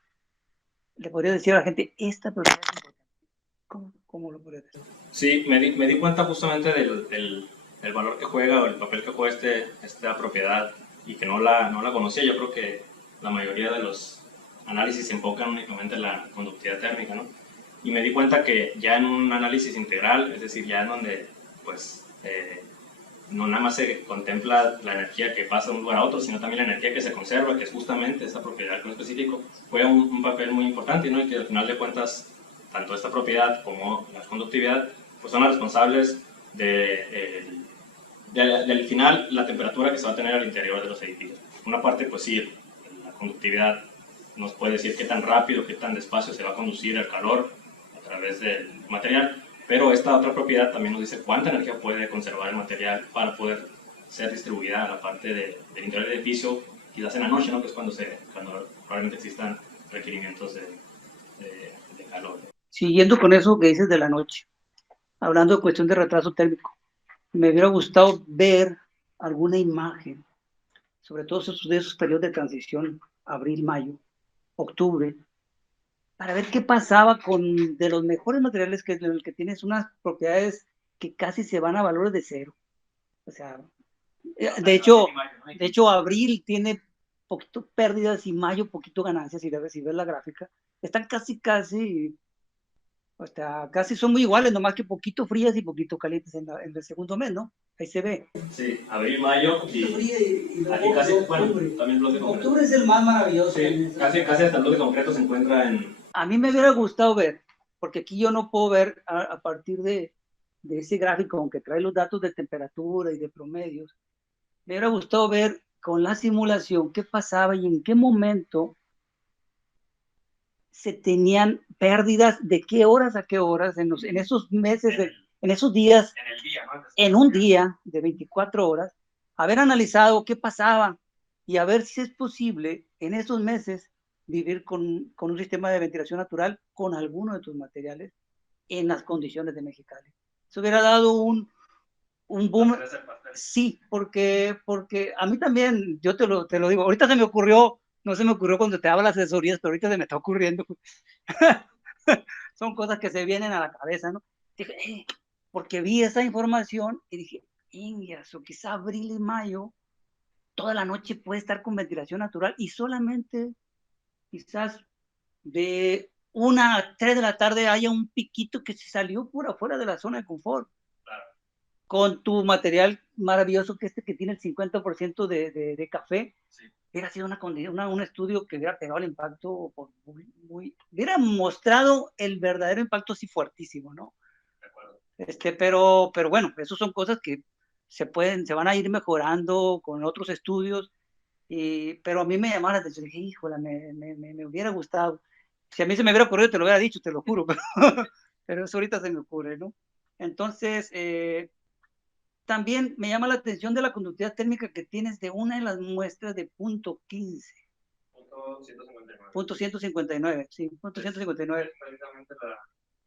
decir a la gente, esta propiedad es importante? ¿Cómo lo podrías decir? Sí, me di cuenta justamente del valor que juega o el papel que juega esta propiedad y que no la conocía. Yo creo que la mayoría de los análisis se enfocan únicamente en la conductividad térmica, ¿no? Y me di cuenta que ya en un análisis integral, es decir, ya en donde pues no nada más se contempla la energía que pasa de un lugar a otro, sino también la energía que se conserva, que es justamente esa propiedad en específico, juega un papel muy importante, ¿no? Y que al final de cuentas, tanto esta propiedad como la conductividad, pues son las responsables del final, la temperatura que se va a tener al interior de los edificios. Una parte, pues sí, la conductividad nos puede decir qué tan rápido, qué tan despacio se va a conducir el calor a través del material, pero esta otra propiedad también nos dice cuánta energía puede conservar el material para poder ser distribuida a la parte del interior del edificio, quizás en la noche, ¿no? Que es cuando probablemente existan requerimientos de calor. Siguiendo con eso que dices de la noche, hablando de cuestión de retraso térmico, me hubiera gustado ver alguna imagen, sobre todo de esos periodos de transición, abril, mayo, octubre, para ver qué pasaba con de los mejores materiales en el que tienes unas propiedades que casi se van a valores de cero. O sea, de hecho abril tiene poquito pérdidas y mayo poquito ganancias, si ves la gráfica. Están o sea, casi son muy iguales, nomás que poquito frías y poquito calientes en el segundo mes, ¿no? Ahí se ve. Sí, abril, mayo y aquí casi, bueno, también bloque concreto. Octubre es el más maravilloso. Sí, casi hasta el bloque concreto se encuentra en... A mí me hubiera gustado ver, porque aquí yo no puedo ver a partir de de ese gráfico, aunque trae los datos de temperatura y de promedios, me hubiera gustado ver con la simulación qué pasaba y en qué momento se tenían pérdidas, de qué horas a qué horas, en esos meses, en esos días, en un día de 24 horas, haber analizado qué pasaba y a ver si es posible en esos meses vivir con un sistema de ventilación natural con alguno de tus materiales en las condiciones de Mexicali. Eso hubiera dado un boom. Sí, porque a mí también, yo te lo digo, ahorita se me ocurrió, no se me ocurrió cuando te daba las asesorías, pero ahorita se me está ocurriendo. Son cosas que se vienen a la cabeza, ¿no? Dije, porque vi esa información y dije, o quizá abril y mayo, toda la noche puede estar con ventilación natural y solamente quizás de 1 a 3 de la tarde haya un piquito que se salió por afuera de la zona de confort. Claro. Con tu material maravilloso que tiene el 50% de café, sí. Hubiera sido un estudio que hubiera pegado el impacto hubiera mostrado el verdadero impacto así fuertísimo, ¿no? De acuerdo. Pero bueno, eso son cosas que se van a ir mejorando con otros estudios, pero a mí me llamaba la atención, dije, híjole, me hubiera gustado. Si a mí se me hubiera ocurrido, te lo hubiera dicho, te lo juro, pero eso ahorita se me ocurre, ¿no? Entonces, también me llama la atención de la conductividad térmica que tienes de una de las muestras de punto 15. Punto 159, sí, punto 159.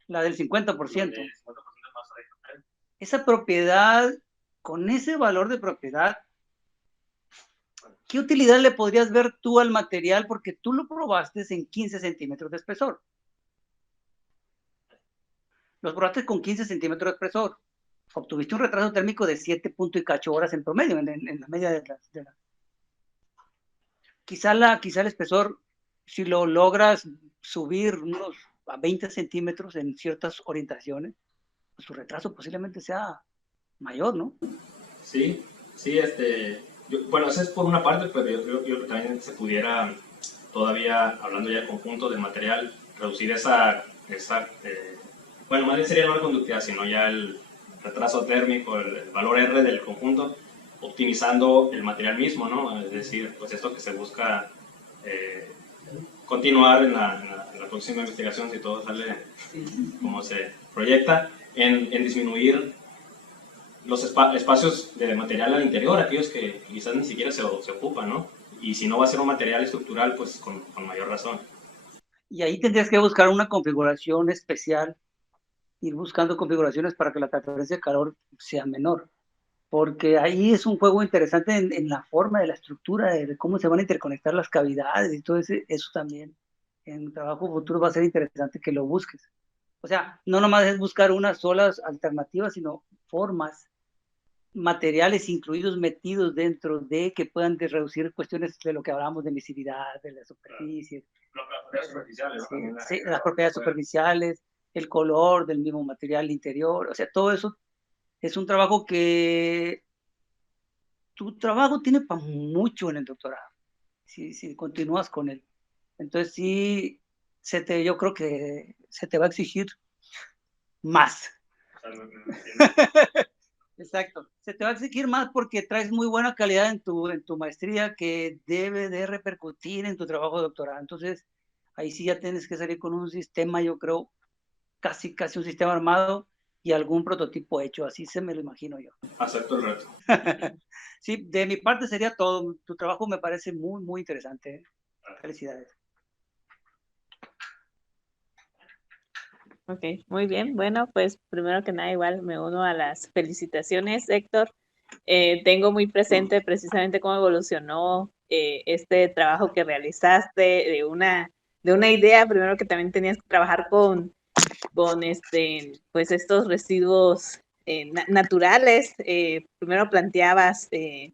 La del 50%. Esa propiedad, con ese valor de propiedad, ¿qué utilidad le podrías ver tú al material? Porque tú lo probaste en 15 centímetros de espesor. Los probaste con 15 centímetros de espesor. Obtuviste un retraso térmico de 7 punto y cacho horas en promedio, en la media de la... Quizá el espesor, si lo logras subir unos a 20 centímetros en ciertas orientaciones, pues su retraso posiblemente sea mayor, ¿no? Sí, sí, bueno, eso es por una parte, pero yo creo que también se pudiera, todavía hablando ya de conjunto del material, reducir bueno, más bien sería no la conductividad, sino ya el retraso térmico, el valor R del conjunto, optimizando el material mismo, ¿no? Es decir, pues esto que se busca continuar en la próxima investigación, si todo sale como se proyecta, en disminuir los espacios de material al interior, aquellos que quizás ni siquiera se ocupan, ¿no? Y si no va a ser un material estructural, pues con mayor razón. Y ahí tendrías que buscar una configuración especial, ir buscando configuraciones para que la transferencia de calor sea menor, porque ahí es un juego interesante en la forma de la estructura, de cómo se van a interconectar las cavidades y todo eso también. En un trabajo futuro va a ser interesante que lo busques. O sea, no nomás es buscar unas solas alternativas, sino formas, materiales incluidos, metidos dentro de que puedan reducir cuestiones de lo que hablábamos de emisividad, de las superficies. Las propiedades superficiales. Sí, las propiedades superficiales, el color del mismo material interior, o sea, todo eso es un trabajo que tu trabajo tiene para mucho en el doctorado, si continúas con él. Entonces sí, yo creo que se te va a exigir más. Exacto. Se te va a exigir más porque traes muy buena calidad en tu maestría que debe de repercutir en tu trabajo de doctorado. Entonces, ahí sí ya tienes que salir con un sistema, yo creo, casi un sistema armado y algún prototipo hecho. Así se me lo imagino yo. Acepto el reto. Sí, de mi parte sería todo. Tu trabajo me parece muy, muy interesante. ¿Eh? Felicidades. Ok, muy bien. Bueno, pues primero que nada igual me uno a las felicitaciones, Héctor. Tengo muy presente precisamente cómo evolucionó este trabajo que realizaste de una idea, primero que también tenías que trabajar con pues estos residuos naturales. Primero planteabas en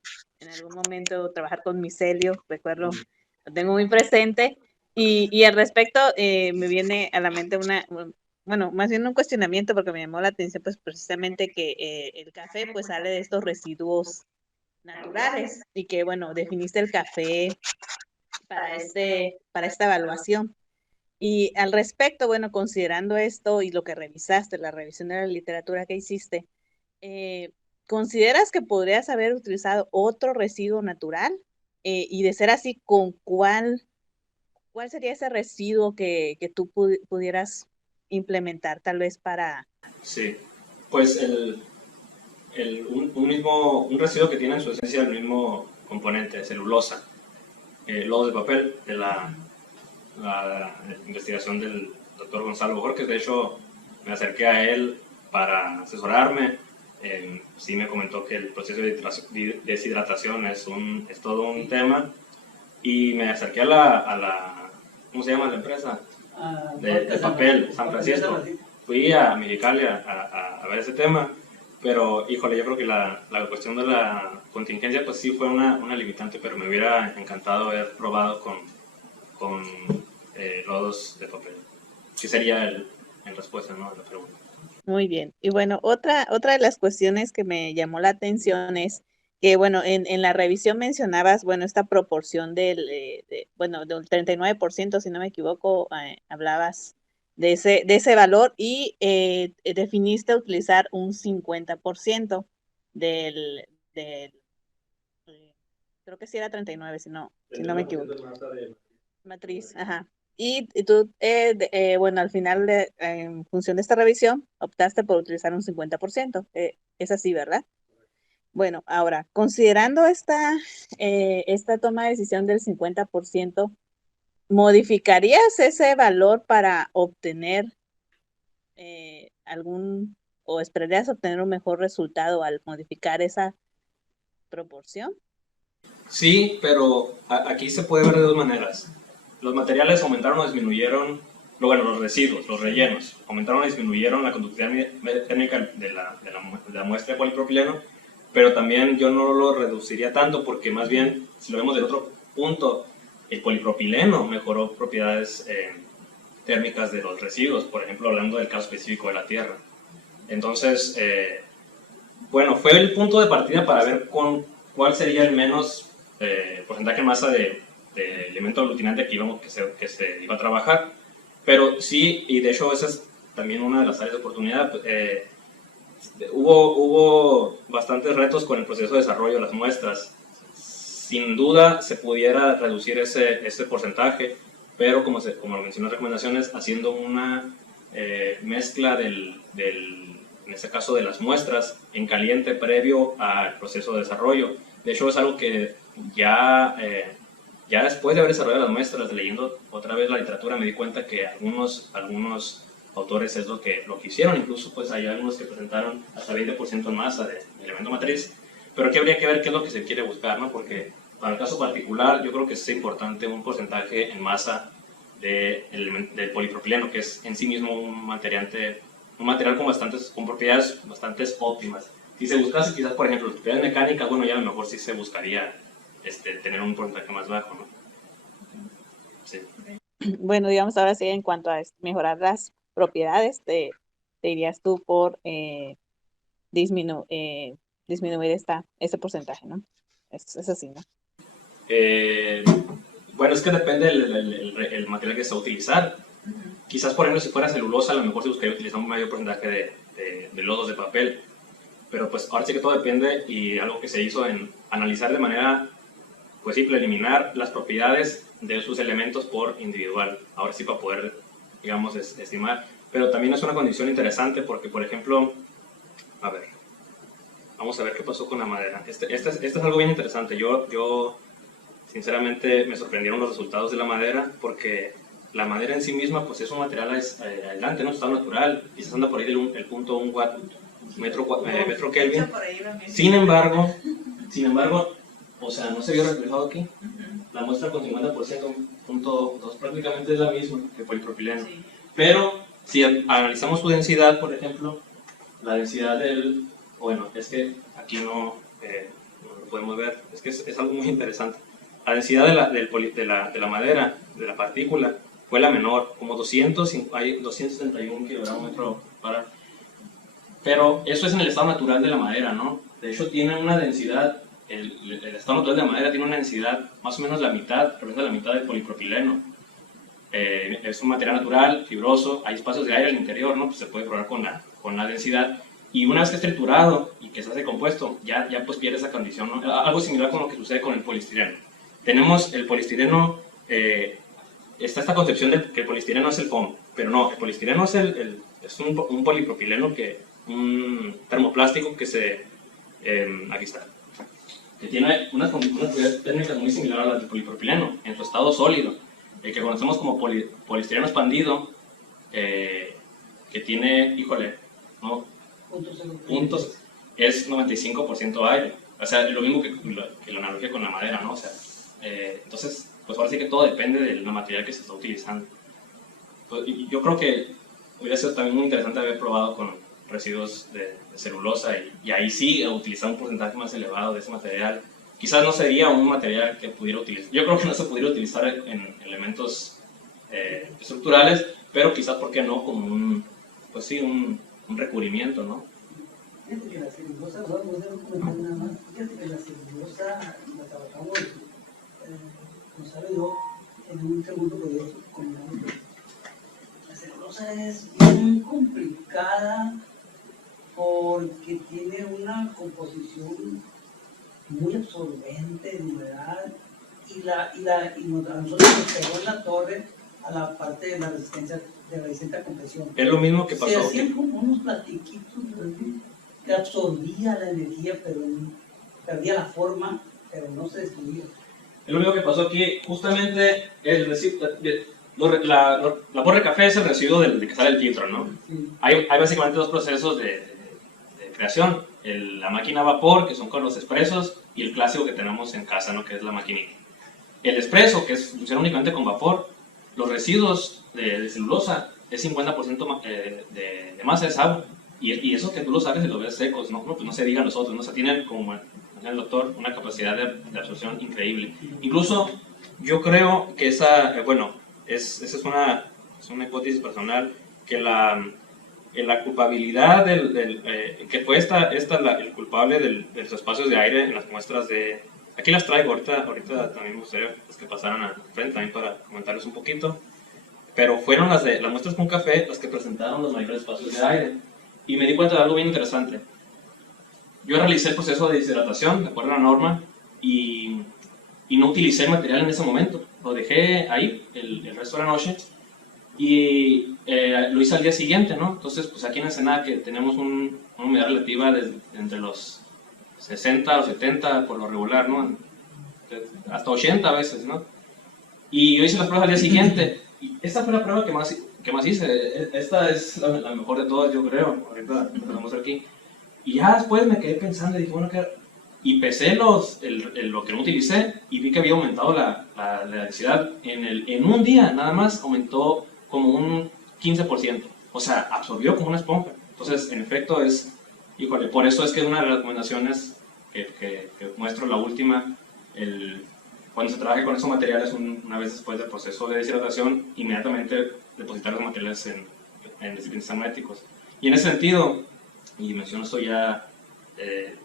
algún momento trabajar con micelio, recuerdo, lo tengo muy presente. Y al respecto me viene a la mente bueno, más bien un cuestionamiento porque me llamó la atención pues precisamente que el café pues sale de estos residuos naturales y que bueno, definiste el café para esta evaluación. Y al respecto, bueno, considerando esto y lo que revisaste, la revisión de la literatura que hiciste, eh, ¿consideras que podrías haber utilizado otro residuo natural? Y de ser así, ¿con cuál sería ese residuo que tú pudieras implementar tal vez para... Sí, pues un residuo que tiene en su esencia el mismo componente, celulosa, lodos de papel, de la investigación del doctor Gonzalo Borges. De hecho, me acerqué a él para asesorarme. Sí me comentó que el proceso de deshidratación es todo un tema, y me acerqué a la ¿cómo se llama la empresa? De papel, San Francisco. Fui a Mexicali a ver ese tema, pero híjole, yo creo que la cuestión de la contingencia pues sí fue una limitante, pero me hubiera encantado haber probado con lodos de papel. Sí sería en respuesta, ¿no?, a la pregunta. Muy bien. Y bueno, otra de las cuestiones que me llamó la atención es que, bueno, en la revisión mencionabas, bueno, esta proporción bueno, del 39%, si no me equivoco, hablabas de ese valor y definiste utilizar un 50% del creo que sí era 39, si no me equivoco. Matriz, ajá. Y tú, bueno, al final, en función de esta revisión, optaste por utilizar un 50%. Es así, ¿verdad? Bueno, ahora, considerando esta toma de decisión del 50%, ¿modificarías ese valor para obtener o esperarías obtener un mejor resultado al modificar esa proporción? Sí, pero aquí se puede ver de dos maneras. Los materiales aumentaron o disminuyeron, bueno, los residuos, los rellenos, aumentaron o disminuyeron la conductividad térmica de la muestra de polipropileno, pero también yo no lo reduciría tanto, porque más bien, si lo vemos del otro punto, el polipropileno mejoró propiedades térmicas de los residuos, por ejemplo, hablando del caso específico de la tierra. Entonces, bueno, fue el punto de partida para ver cuál sería el menos porcentaje en masa de elemento aglutinante que se iba a trabajar. Pero sí, y de hecho esa es también una de las áreas de oportunidad. Hubo bastantes retos con el proceso de desarrollo de las muestras. Sin duda se pudiera reducir ese porcentaje, pero como lo mencioné en las recomendaciones, haciendo una mezcla en este caso de las muestras en caliente previo al proceso de desarrollo. De hecho es algo que ya después de haber desarrollado las muestras, leyendo otra vez la literatura, me di cuenta que algunos autores es lo que hicieron. Incluso pues hay algunos que presentaron hasta 20% en masa de elemento matriz, pero aquí habría que ver qué es lo que se quiere buscar, ¿no? Porque para el caso particular yo creo que es importante un porcentaje en masa del polipropileno, que es en sí mismo un material con propiedades bastante óptimas. Si se buscase quizás, por ejemplo, las propiedades mecánicas, bueno, ya a lo mejor sí se buscaría tener un porcentaje más bajo, ¿no? Sí. Bueno, digamos ahora sí, en cuanto a mejorar las propiedades, te irías tú por disminuir ese porcentaje, ¿no? Es así, ¿no? Bueno, es que depende el material que se va a utilizar. Quizás, por ejemplo, si fuera celulosa, a lo mejor se buscaría utilizar un mayor porcentaje de lodos de papel. Pero pues ahora sí que todo depende, y algo que se hizo en analizar de manera pues simple, eliminar las propiedades de sus elementos por individual. Ahora sí, para poder, digamos, estimar. Pero también es una condición interesante porque, por ejemplo, a ver, vamos a ver qué pasó con la madera. Este es algo bien interesante. Yo sinceramente me sorprendieron los resultados de la madera, porque la madera en sí misma pues es un material aislante, no es estado natural, quizás anda por ahí el punto 1 watt metro Kelvin. Sin embargo, o sea, no se vio reflejado aquí. La muestra con 50%, punto 2, prácticamente es la misma que polipropileno. Sí. Pero si analizamos su densidad, por ejemplo, la densidad bueno, es que aquí no lo podemos ver, es que es algo muy interesante. La densidad de la madera, de la partícula, fue la menor, como 261 kilogramos metro para. Pero eso es en el estado natural de la madera, ¿no? De hecho, tiene una densidad, el estado natural de la madera tiene una densidad más o menos representa la mitad del polipropileno. es un material natural, fibroso, hay espacios de aire al interior, ¿no? Pues se puede probar con la densidad. Y una vez que es triturado y que se hace compuesto, ya pues pierde esa condición, ¿no? Algo similar con lo que sucede con el poliestireno. Tenemos el poliestireno, está esta concepción de que el poliestireno es el foam, pero no, el poliestireno es un polipropileno, un termoplástico que aquí está, que tiene unas propiedades técnicas muy similares a las del polipropileno, en su estado sólido, el que conocemos como poliestireno expandido, que tiene, híjole, ¿no? Puntos, es 95% aire, o sea, lo mismo que la analogía con la madera, ¿no? O sea, entonces, pues ahora sí que todo depende del material que se está utilizando. Pues, yo creo que hubiera sido también muy interesante haber probado con residuos de celulosa y ahí sí utilizar un porcentaje más elevado de ese material. Quizás no sería un material que pudiera utilizar, yo creo que no se pudiera utilizar en elementos estructurales, pero quizás, ¿por qué no? Como un recubrimiento, ¿no? Fíjate que la celulosa, vamos a comentar nada más, fíjate que la celulosa la trabajamos, como sabe yo, en un segundo proyecto comunal. La celulosa es bien complicada porque tiene una composición muy absorbente de humedad y a nosotros nos pegó en la torre a la parte de la resistente a compresión. Es lo mismo que pasó. Se hacían como unos platiquitos que absorbía la energía, pero perdía la forma, pero no se destruía. Es lo mismo que pasó aquí. Justamente el residuo, la borra de café es el residuo de que sale el filtro, ¿no? Sí. Hay básicamente dos procesos de creación. La máquina a vapor, que son con los expresos, y el clásico que tenemos en casa, ¿no? Que es la maquinita. El expreso, que funciona únicamente con vapor, los residuos de celulosa es 50% de masa, es agua. Y eso que tú lo sabes y lo ves secos, ¿no? Pues no se digan los otros, ¿no? O sea, tienen, como el doctor, una capacidad de absorción increíble. Incluso yo creo que esa es una hipótesis personal, que la culpabilidad que fue el culpable de los espacios de aire en las muestras aquí las traigo, ahorita también me gustaría pues, que pasaran al frente también para comentarles un poquito, pero fueron las muestras con café las que presentaron los mayores espacios de aire. Y me di cuenta de algo bien interesante. Yo realicé el proceso de deshidratación, de acuerdo a la norma, y no utilicé el material en ese momento. Lo dejé ahí el resto de la noche y lo hice al día siguiente, ¿no? Entonces, pues aquí en Ensenada, que tenemos una humedad relativa entre los 60 o 70 por lo regular, ¿no? Hasta 80 a veces, ¿no? Y yo hice las pruebas al día siguiente. Y esta fue la prueba que más hice. Esta es la mejor de todas, yo creo. Ahorita lo vamos a ver aquí. Y ya después me quedé pensando y dije, bueno, y pesé lo que no utilicé y vi que había aumentado la densidad. En un día nada más aumentó como un 15%. O sea, absorbió como una esponja. Entonces, en efecto, híjole, por eso es que una de las recomendaciones que muestro, la última, cuando se trabaje con esos materiales una vez después del proceso de deshidratación, inmediatamente depositar los materiales en recipientes herméticos. Y en ese sentido, y menciono esto ya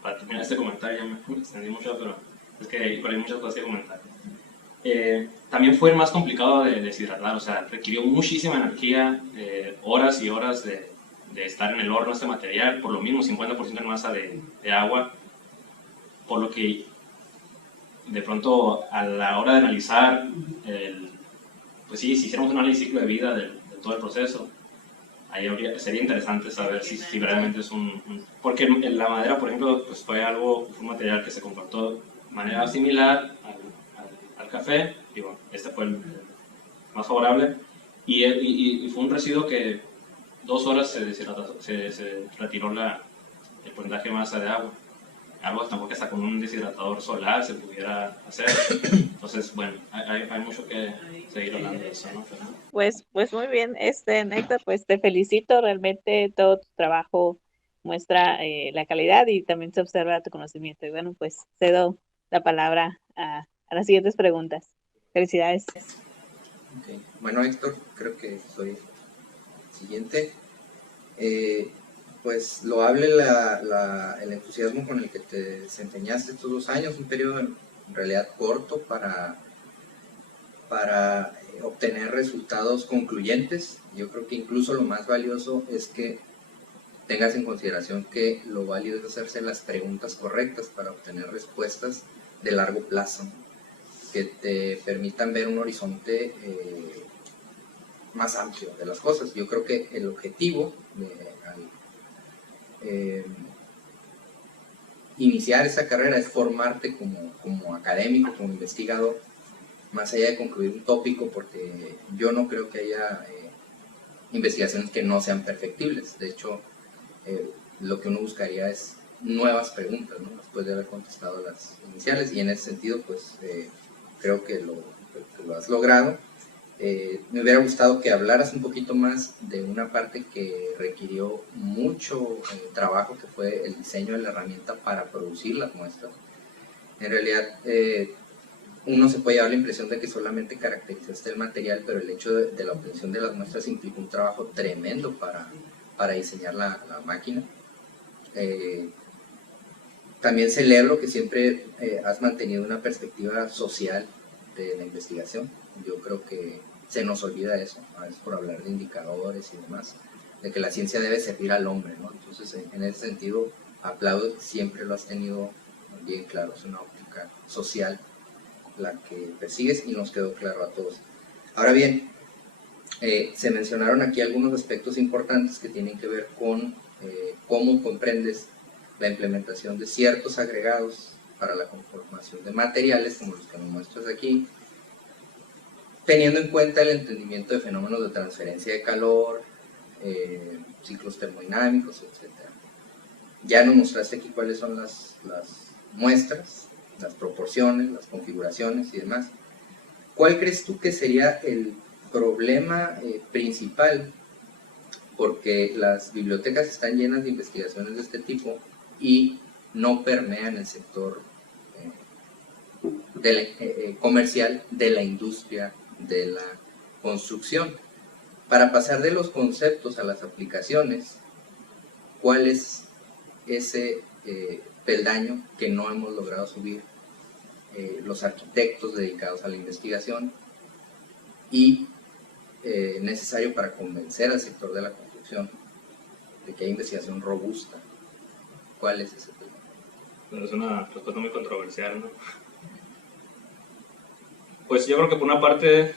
para terminar este comentario, ya me extendí mucho, pero es que hay muchas cosas que comentar. También fue el más complicado de deshidratar, o sea, requirió muchísima energía, horas y horas de estar en el horno este material, por lo mismo 50% de masa de agua, por lo que de pronto a la hora de analizar, pues sí, si hiciéramos un análisis ciclo de vida de todo el proceso, ahí sería interesante saber si realmente es porque la madera, por ejemplo, pues fue un material que se comportó de manera similar al café, digo, este fue el más favorable, y fue un residuo que 2 horas se retiró el porcentaje de masa de agua. Algo tampoco hasta con un deshidratador solar se pudiera hacer. Entonces, bueno, hay mucho que seguir hablando de eso, ¿no? Pues muy bien, Néctor, pues te felicito, realmente todo tu trabajo muestra la calidad y también se observa tu conocimiento. Y bueno, pues cedo la palabra a las siguientes preguntas. Felicidades. Okay. Bueno, Héctor, creo que soy el siguiente. Pues loable el entusiasmo con el que te desempeñaste estos 2 años, un periodo en realidad corto para obtener resultados concluyentes. Yo creo que incluso lo más valioso es que tengas en consideración que lo válido es hacerse las preguntas correctas para obtener respuestas de largo plazo, que te permitan ver un horizonte más amplio de las cosas. Yo creo que el objetivo al iniciar esa carrera es formarte como académico, como investigador, más allá de concluir un tópico, porque yo no creo que haya investigaciones que no sean perfectibles. De hecho, lo que uno buscaría es nuevas preguntas, ¿no?, después de haber contestado las iniciales, y en ese sentido pues creo que lo has logrado. Me hubiera gustado que hablaras un poquito más de una parte que requirió mucho trabajo, que fue el diseño de la herramienta para producir las muestras. En realidad uno se puede llevar la impresión de que solamente caracterizaste el material, pero el hecho de la obtención de las muestras implicó un trabajo tremendo para diseñar la máquina. También celebro que siempre has mantenido una perspectiva social de la investigación. Yo creo que se nos olvida eso, a veces por hablar de indicadores y demás, de que la ciencia debe servir al hombre, ¿no? Entonces, en ese sentido, aplaudo que siempre lo has tenido bien claro. Es una óptica social la que persigues y nos quedó claro a todos. Ahora bien, se mencionaron aquí algunos aspectos importantes que tienen que ver con cómo comprendes la implementación de ciertos agregados para la conformación de materiales, como los que nos muestras aquí, teniendo en cuenta el entendimiento de fenómenos de transferencia de calor, ciclos termodinámicos, etc. Ya nos mostraste aquí cuáles son las muestras, las proporciones, las configuraciones y demás. ¿Cuál crees tú que sería el problema principal? Porque las bibliotecas están llenas de investigaciones de este tipo y no permean el sector comercial de la industria de la construcción. Para pasar de los conceptos a las aplicaciones, ¿cuál es ese peldaño que no hemos logrado subir los arquitectos dedicados a la investigación y necesario para convencer al sector de la construcción de que hay investigación robusta? ¿Cuál es ese peldaño? Bueno, es una respuesta muy controversial, ¿no? Pues yo creo que por una parte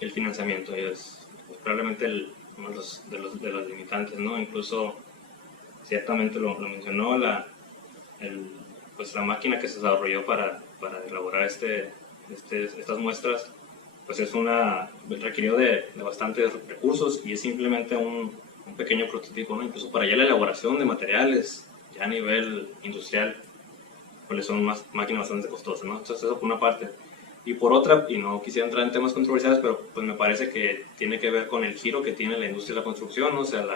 el financiamiento es probablemente uno de los limitantes, ¿no? Incluso ciertamente lo mencionó, pues la máquina que se desarrolló para elaborar estas muestras, pues requirió de bastantes recursos y es simplemente un pequeño prototipo, ¿no? Incluso para ya la elaboración de materiales ya a nivel industrial, pues son máquinas bastante costosas, ¿no? Entonces eso por una parte. Y por otra, y no quisiera entrar en temas controversiales, pero pues me parece que tiene que ver con el giro que tiene la industria de la construcción, ¿no? O sea,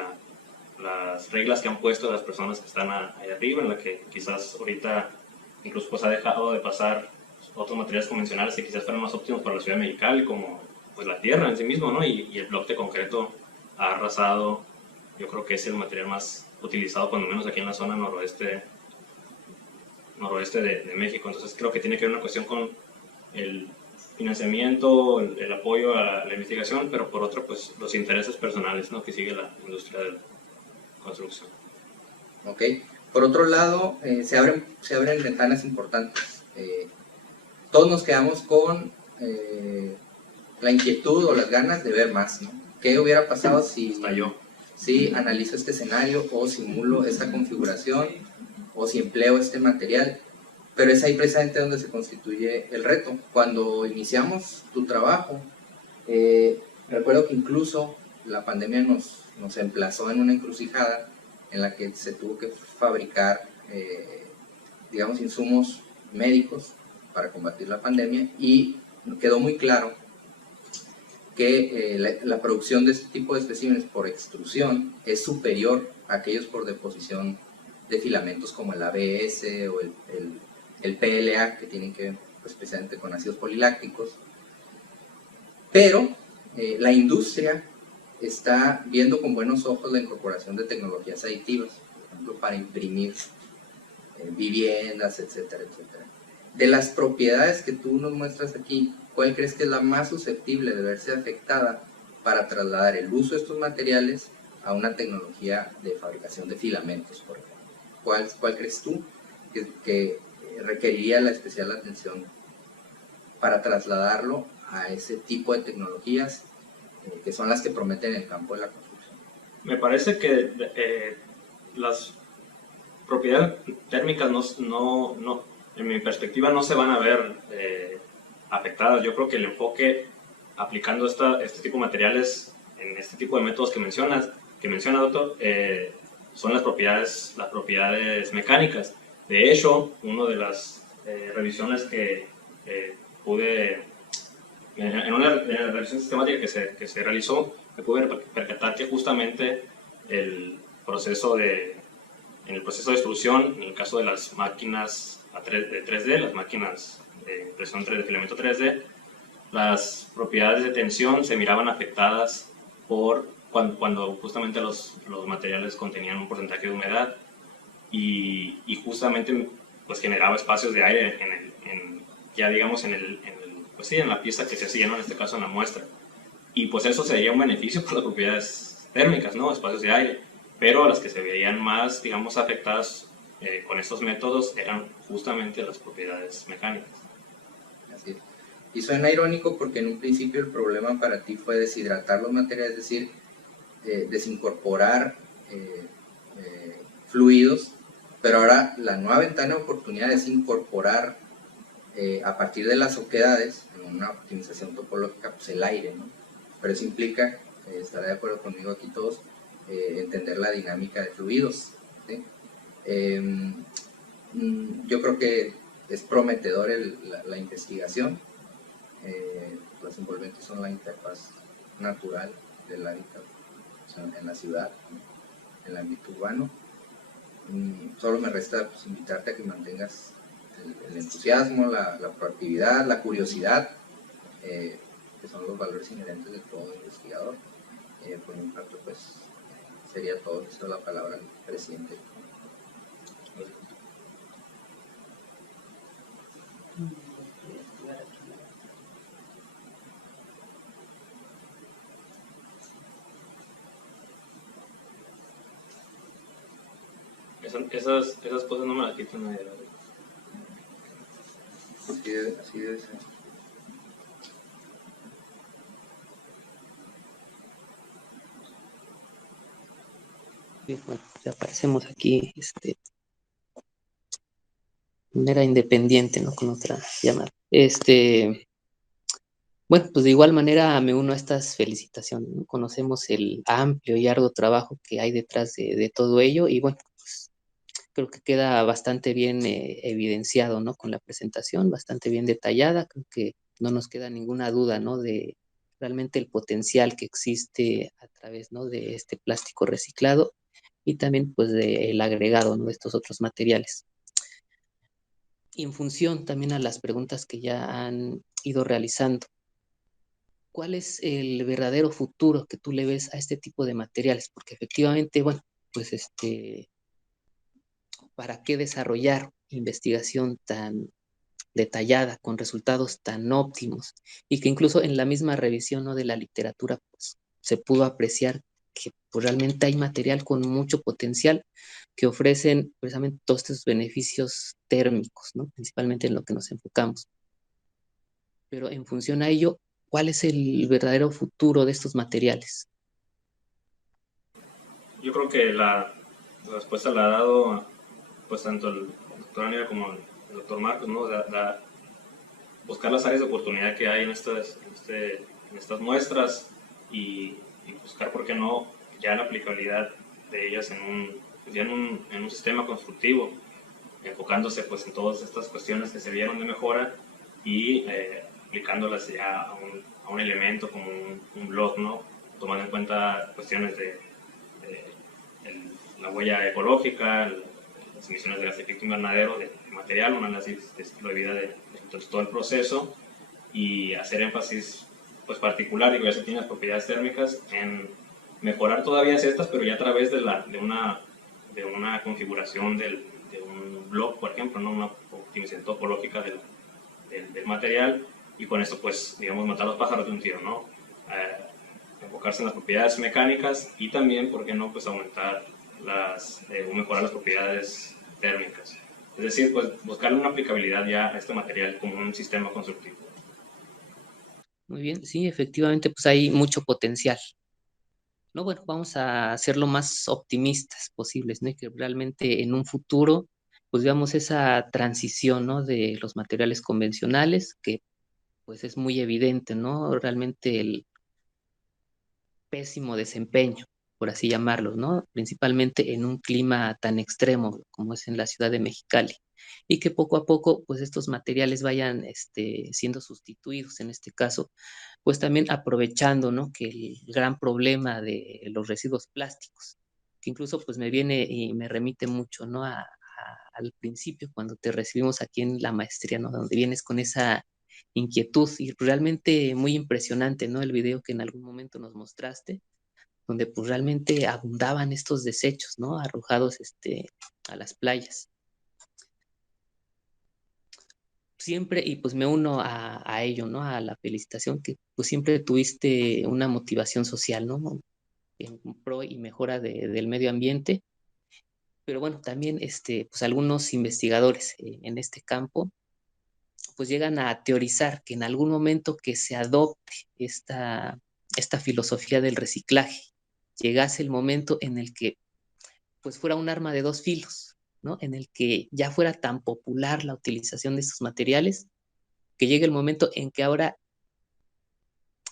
las reglas que han puesto las personas que están ahí arriba, en la que quizás ahorita incluso pues ha dejado de pasar otros materiales convencionales que quizás fueran más óptimos para la ciudad de Mexicali, como pues la tierra en sí mismo, ¿no? Y el bloque de concreto ha arrasado. Yo creo que es el material más utilizado, cuando menos aquí en la zona noroeste de México. Entonces creo que tiene que ver una cuestión con el financiamiento, el apoyo a la investigación, pero por otro, pues los intereses personales, ¿no?, que sigue la industria de la construcción. Ok. Por otro lado, se abren ventanas importantes. Todos nos quedamos con la inquietud o las ganas de ver más, ¿no? ¿Qué hubiera pasado si analizo este escenario, o simulo esta configuración, o si empleo este material? Pero es ahí precisamente donde se constituye el reto. Cuando iniciamos tu trabajo, recuerdo que incluso la pandemia nos emplazó en una encrucijada en la que se tuvo que fabricar, digamos, insumos médicos para combatir la pandemia, y quedó muy claro que la producción de este tipo de especímenes por extrusión es superior a aquellos por deposición de filamentos como el ABS o el PLA, que tienen que ver pues, especialmente con ácidos polilácticos. Pero la industria está viendo con buenos ojos la incorporación de tecnologías aditivas, por ejemplo, para imprimir viviendas, etcétera, etcétera. De las propiedades que tú nos muestras aquí, ¿cuál crees que es la más susceptible de verse afectada para trasladar el uso de estos materiales a una tecnología de fabricación de filamentos, por ejemplo? ¿Cuál crees tú que requeriría la especial atención para trasladarlo a ese tipo de tecnologías que son las que prometen el campo de la construcción? Me parece que las propiedades térmicas en mi perspectiva no se van a ver afectadas. Yo creo que el enfoque aplicando este tipo de materiales en este tipo de métodos que menciona, doctor, son las propiedades mecánicas. De hecho, una de las revisiones que pude, en una revisión sistemática que se realizó, me pude percatar que justamente en el proceso de extrusión, en el caso de las máquinas de 3D, las máquinas de impresión de filamento 3D, las propiedades de tensión se miraban afectadas cuando justamente los materiales contenían un porcentaje de humedad y justamente pues generaba espacios de aire en la pieza que se hacía, ¿no? En este caso en la muestra. Y pues eso sería un beneficio por las propiedades térmicas, ¿no? Espacios de aire. Pero las que se veían más, digamos, afectadas con estos métodos eran justamente las propiedades mecánicas. Así es. Y suena irónico porque en un principio el problema para ti fue deshidratar los materiales, es decir, desincorporar fluidos, pero ahora la nueva ventana de oportunidad es incorporar a partir de las oquedades, en una optimización topológica, pues el aire, ¿no? Pero eso implica, estará de acuerdo conmigo aquí todos, entender la dinámica de fluidos, ¿sí? Yo creo que es prometedor la investigación. Los envolventes son la interfaz natural del hábitat en la ciudad, en el ámbito urbano. Solo me resta pues, invitarte a que mantengas el entusiasmo, la proactividad, la curiosidad, que son los valores inherentes de todo investigador. Por mi parte, pues sería todo. Esa es la palabra del presidente. Esas cosas no me las quitan nadie. Así debe ser. Bien, bueno, ya aparecemos aquí de manera independiente, ¿no? Con otra llamada. Bueno, pues de igual manera me uno a estas felicitaciones, ¿no? Conocemos el amplio y arduo trabajo que hay detrás de todo ello y bueno, pues creo que queda bastante bien evidenciado, ¿no? Con la presentación, bastante bien detallada, creo que no nos queda ninguna duda, ¿no? De realmente el potencial que existe a través, ¿no? De este plástico reciclado y también pues del agregado, ¿no? De estos otros materiales. Y en función también a las preguntas que ya han ido realizando, ¿cuál es el verdadero futuro que tú le ves a este tipo de materiales? Porque efectivamente, bueno, pues ¿para qué desarrollar investigación tan detallada, con resultados tan óptimos? Y que incluso en la misma revisión, ¿no? De la literatura, pues se pudo apreciar que pues, realmente hay material con mucho potencial que ofrecen precisamente todos estos beneficios térmicos, ¿no? Principalmente en lo que nos enfocamos. Pero en función a ello, ¿cuál es el verdadero futuro de estos materiales? Yo creo que la respuesta la ha dado pues tanto el doctor Aníbal como el doctor Marcos, ¿no? Buscar las áreas de oportunidad que hay en estas muestras y buscar, ¿por qué no?, ya la aplicabilidad de ellas en un sistema constructivo, enfocándose pues en todas estas cuestiones que se vieron de mejora y aplicándolas ya a un elemento como un blog, ¿no? Tomando en cuenta cuestiones de la huella ecológica, las emisiones de gas de efecto invernadero del material, un análisis de ciclo de vida de todo el proceso y hacer énfasis pues particular, digo, ya se tienen las propiedades térmicas, en mejorar todavía estas, pero ya a través de una configuración de un blog, por ejemplo, ¿no? Una optimización topológica del material y con esto pues digamos matar los pájaros de un tiro, ¿no? Enfocarse en las propiedades mecánicas y también, ¿por qué no?, pues aumentar o mejorar las propiedades térmicas. Es decir, pues buscarle una aplicabilidad ya a este material como un sistema constructivo. Muy bien, sí, efectivamente, pues hay mucho potencial. No, bueno, vamos a ser lo más optimistas posibles, ¿no? Y que realmente en un futuro, pues veamos esa transición, ¿no? De los materiales convencionales, que pues es muy evidente, ¿no? Realmente el pésimo desempeño, por así llamarlo, ¿no? Principalmente en un clima tan extremo como es en la ciudad de Mexicali. Y que poco a poco, pues estos materiales vayan siendo sustituidos, en este caso, pues también aprovechando, ¿no?, que el gran problema de los residuos plásticos, que incluso pues me viene y me remite mucho, ¿no?, al principio, cuando te recibimos aquí en la maestría, ¿no?, donde vienes con esa inquietud y realmente muy impresionante, ¿no?, el video que en algún momento nos mostraste, donde pues realmente abundaban estos desechos, ¿no?, arrojados a las playas. Siempre, y pues me uno a ello, ¿no? A la felicitación, que pues siempre tuviste una motivación social, ¿no? En pro y mejora del medio ambiente. Pero bueno, también pues algunos investigadores en este campo pues llegan a teorizar que en algún momento que se adopte esta filosofía del reciclaje, llegase el momento en el que pues fuera un arma de dos filos, ¿no? En el que ya fuera tan popular la utilización de estos materiales que llegue el momento en que ahora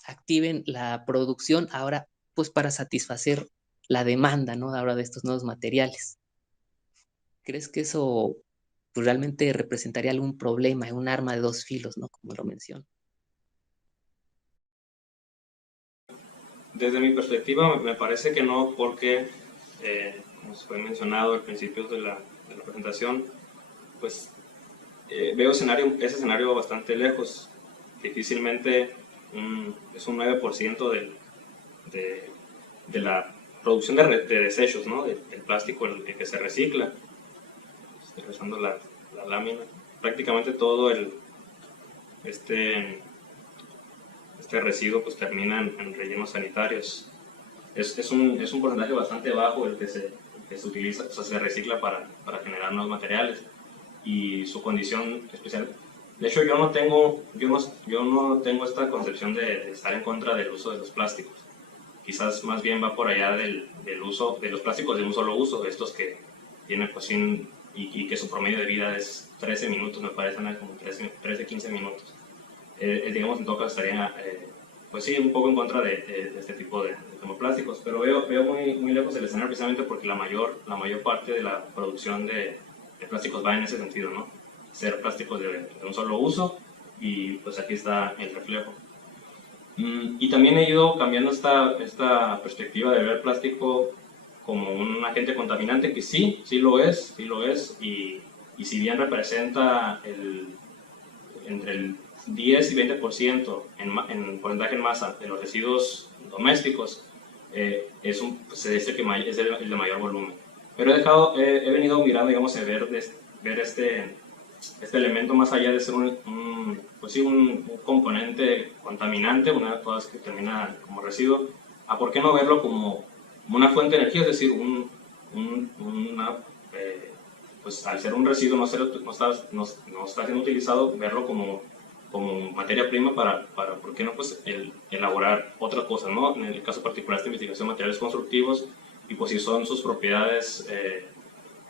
activen la producción, ahora pues para satisfacer la demanda, ¿no?, ahora de estos nuevos materiales. ¿Crees que eso pues, realmente representaría algún problema, un arma de dos filos, ¿no?, como lo menciono? Desde mi perspectiva me parece que no, porque como fue mencionado al principio de la presentación, pues veo ese escenario bastante lejos. Difícilmente es un 9% de la producción de desechos, ¿no?, del plástico el que se recicla. Estoy revisando la lámina. Prácticamente todo este residuo pues termina en rellenos sanitarios. Es un porcentaje bastante bajo el que se utiliza, o sea, se recicla para generar nuevos materiales, y su condición especial. De hecho, yo no tengo esta concepción de estar en contra del uso de los plásticos. Quizás más bien va por allá del uso de los plásticos de un solo uso, de estos que tienen pues y que su promedio de vida es 13 minutos, me parece, como 13-15 minutos. Digamos, en todo caso estaría, pues sí, un poco en contra de este tipo de termoplásticos, pero veo muy lejos el escenario, precisamente porque la mayor parte de la producción de plásticos va en ese sentido, ¿no? Ser plásticos de un solo uso, y pues aquí está el reflejo. Y también he ido cambiando esta perspectiva de ver el plástico como un agente contaminante, que sí lo es, y si bien representa entre el 10 y 20% en porcentaje en masa de los residuos domésticos, se dice que es el de mayor volumen. Pero he venido mirando, digamos, a ver este elemento más allá de ser un componente contaminante, una de todas que termina como residuo, a por qué no verlo como una fuente de energía, es decir, pues al ser un residuo, no está siendo utilizado, verlo como materia prima para ¿por qué no?, pues elaborar otras cosas, ¿no? En el caso particular de esta investigación, materiales constructivos, y pues si son sus propiedades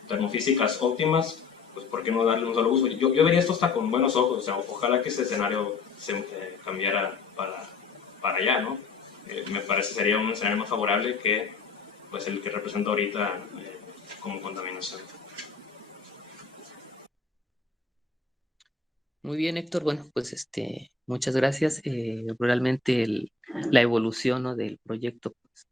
termofísicas óptimas, pues ¿por qué no darle un solo uso? Yo vería esto hasta con buenos ojos, o sea, ojalá que ese escenario se cambiara para allá, ¿no? Me parece sería un escenario más favorable que pues el que representa ahorita como contaminación. Muy bien, Héctor. Bueno, pues muchas gracias. Realmente la evolución, ¿no?, del proyecto, pues,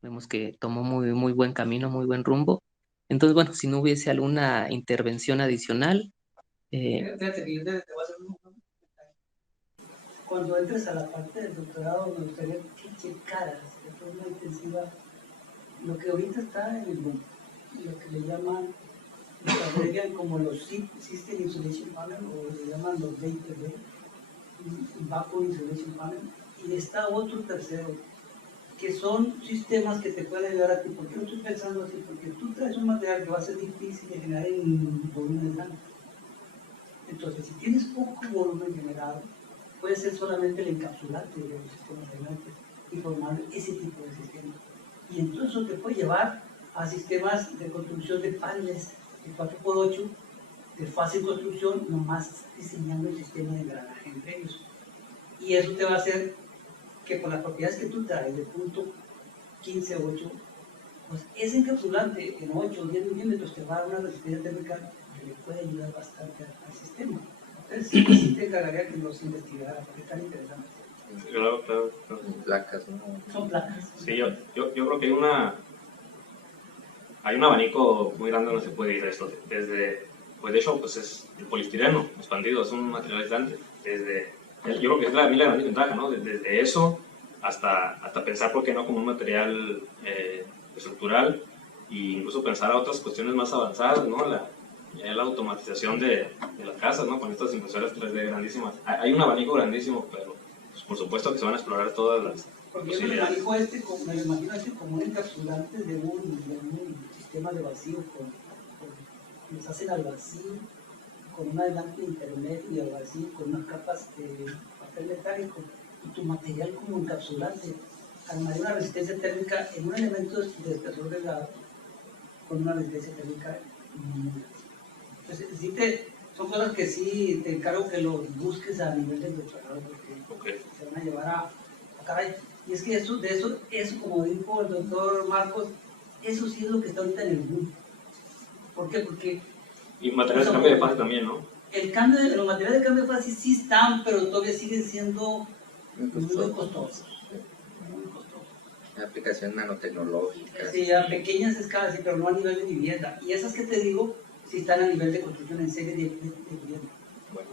vemos que tomó muy buen camino, muy buen rumbo. Entonces, bueno, si no hubiese alguna intervención adicional. Fíjate que yo te voy a hacer un comentario. Cuando entres a la parte del doctorado, me gustaría que checaras de forma intensiva lo que ahorita está en el mundo, lo que le llaman, lo abrevian como los System Insulation Panel, o le llaman los DIPB, un Backbone Isolation Panel, y está otro tercero, que son sistemas que te pueden ayudar a ti. ¿Por qué lo estoy pensando así? Porque tú traes un material que va a ser difícil de generar en volúmenes grandes. Entonces, si tienes poco volumen generado, puede ser solamente el encapsulante de los sistemas aislantes y formar ese tipo de sistemas. Y entonces eso te puede llevar a sistemas de construcción de paneles de 4x8 de fácil construcción, nomás diseñando el sistema de engranaje entre ellos. Y eso te va a hacer que por las propiedades que tú traes de punto 15.8, pues ese encapsulante en 8 o 10 milímetros te va a dar una resistencia térmica que le puede ayudar bastante al sistema. Entonces sí te encargaría que los investigara, porque es tan interesante. Claro. Placas, ¿no? Son placas. Sí, yo creo que hay un abanico muy grande donde se puede ir esto. Desde, pues de hecho, pues es el poliestireno expandido, es un material aislante. Yo creo que es la gran ventaja, ¿no? Desde eso hasta pensar, ¿por qué no?, como un material estructural, e incluso pensar a otras cuestiones más avanzadas, ¿no? La automatización de las casas, ¿no? Con estas impresoras 3D grandísimas. Hay un abanico grandísimo, pero pues, por supuesto que se van a explorar todas las Porque yo me lo imagino como un encapsulante de un sistema de vacío, los hacen al vacío, con un aislante intermedio y al vacío, con unas capas de papel metálico, y tu material como encapsulante armaría una resistencia térmica en un elemento de espesor delgado con una resistencia térmica mínima. Entonces, son cosas que sí te encargo que lo busques a nivel del doctorado, porque se van a llevar a caray. Y es que eso, como dijo el doctor Marcos, eso sí es lo que está ahorita en el boom. ¿Por qué? Porque... Y materiales de cambio de fase también, ¿no? Los materiales de cambio de fase sí están, pero todavía siguen siendo muy costosos. Una aplicación nanotecnológica. Sí, a pequeñas escalas, sí, pero no a nivel de vivienda. Y esas que te digo, sí están a nivel de construcción en serie de vivienda. Bueno.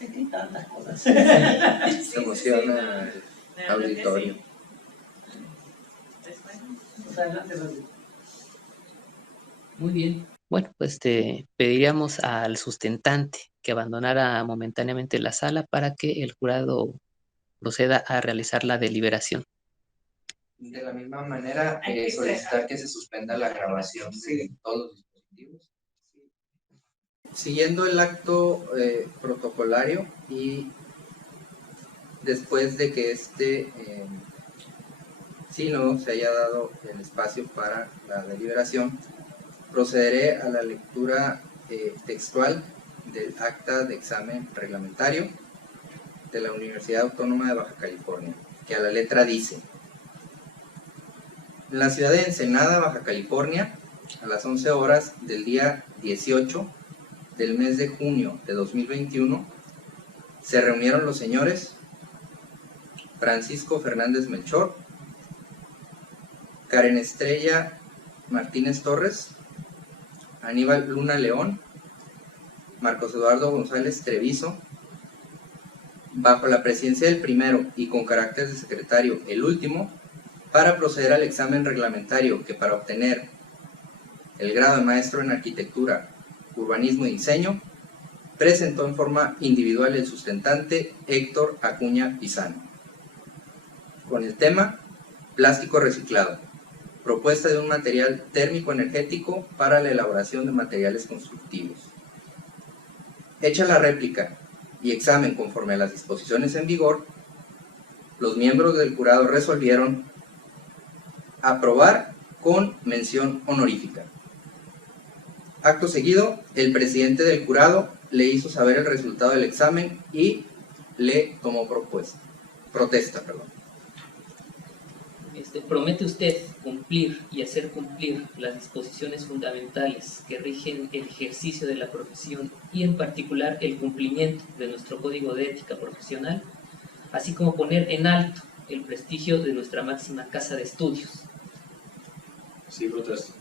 Es que hay tantas cosas. Se emociona el auditorio. Pues adelante, Rodrigo. Muy bien. Bueno, pues pediríamos al sustentante que abandonara momentáneamente la sala para que el jurado proceda a realizar la deliberación. De la misma manera, solicitar que se suspenda la grabación de todos los dispositivos. Siguiendo el acto protocolario y después de que sínodo se haya dado el espacio para la deliberación, procederé a la lectura textual del acta de examen reglamentario de la Universidad Autónoma de Baja California, que a la letra dice: en la ciudad de Ensenada, Baja California, a las 11 horas del día 18 del mes de junio de 2021, se reunieron los señores Francisco Fernández Melchor, Karen Estrella Martínez Torres, Aníbal Luna León, Marcos Eduardo González Treviso, bajo la presidencia del primero y con carácter de secretario el último, para proceder al examen reglamentario que, para obtener el grado de maestro en arquitectura, urbanismo y diseño, presentó en forma individual el sustentante Héctor Acuña Pizano, con el tema plástico reciclado, propuesta de un material térmico energético para la elaboración de materiales constructivos. Hecha la réplica y examen conforme a las disposiciones en vigor, los miembros del jurado resolvieron aprobar con mención honorífica. Acto seguido, el presidente del jurado le hizo saber el resultado del examen y le tomó protesta. ¿Promete usted cumplir y hacer cumplir las disposiciones fundamentales que rigen el ejercicio de la profesión y en particular el cumplimiento de nuestro Código de Ética Profesional, así como poner en alto el prestigio de nuestra máxima casa de estudios? Sí, protesto.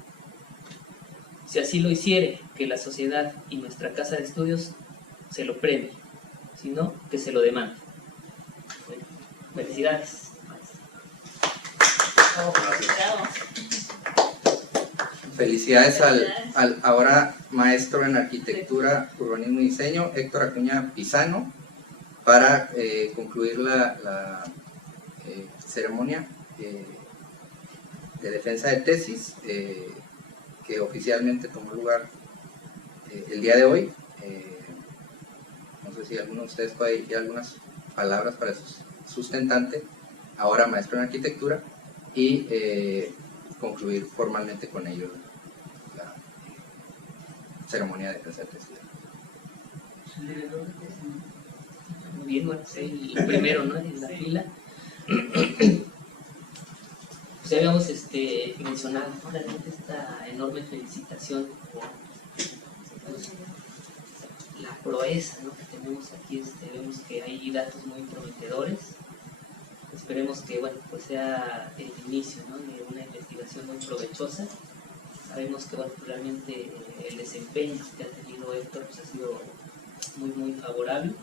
Si así lo hiciere, que la sociedad y nuestra casa de estudios se lo premie, si no, que se lo demande. Bueno, felicidades. Gracias. Felicidades al ahora maestro en arquitectura, urbanismo y diseño, Héctor Acuña Pizano, para concluir la ceremonia de defensa de tesis que oficialmente tomó lugar el día de hoy. No sé si alguno de ustedes puede dirigir algunas palabras para su sustentante, ahora maestro en arquitectura, y concluir formalmente con ello la ceremonia de defensa de tesis. Muy bien, bueno, el primero, ¿no? En la fila. Pues ya habíamos mencionado, ¿no? Realmente esta enorme felicitación por pues, la proeza, ¿no? Que tenemos aquí. Vemos que hay datos muy prometedores. Esperemos que, bueno, pues sea el inicio, ¿no? De una investigación muy provechosa. Sabemos que, bueno, realmente el desempeño que ha tenido Héctor pues, ha sido muy favorable.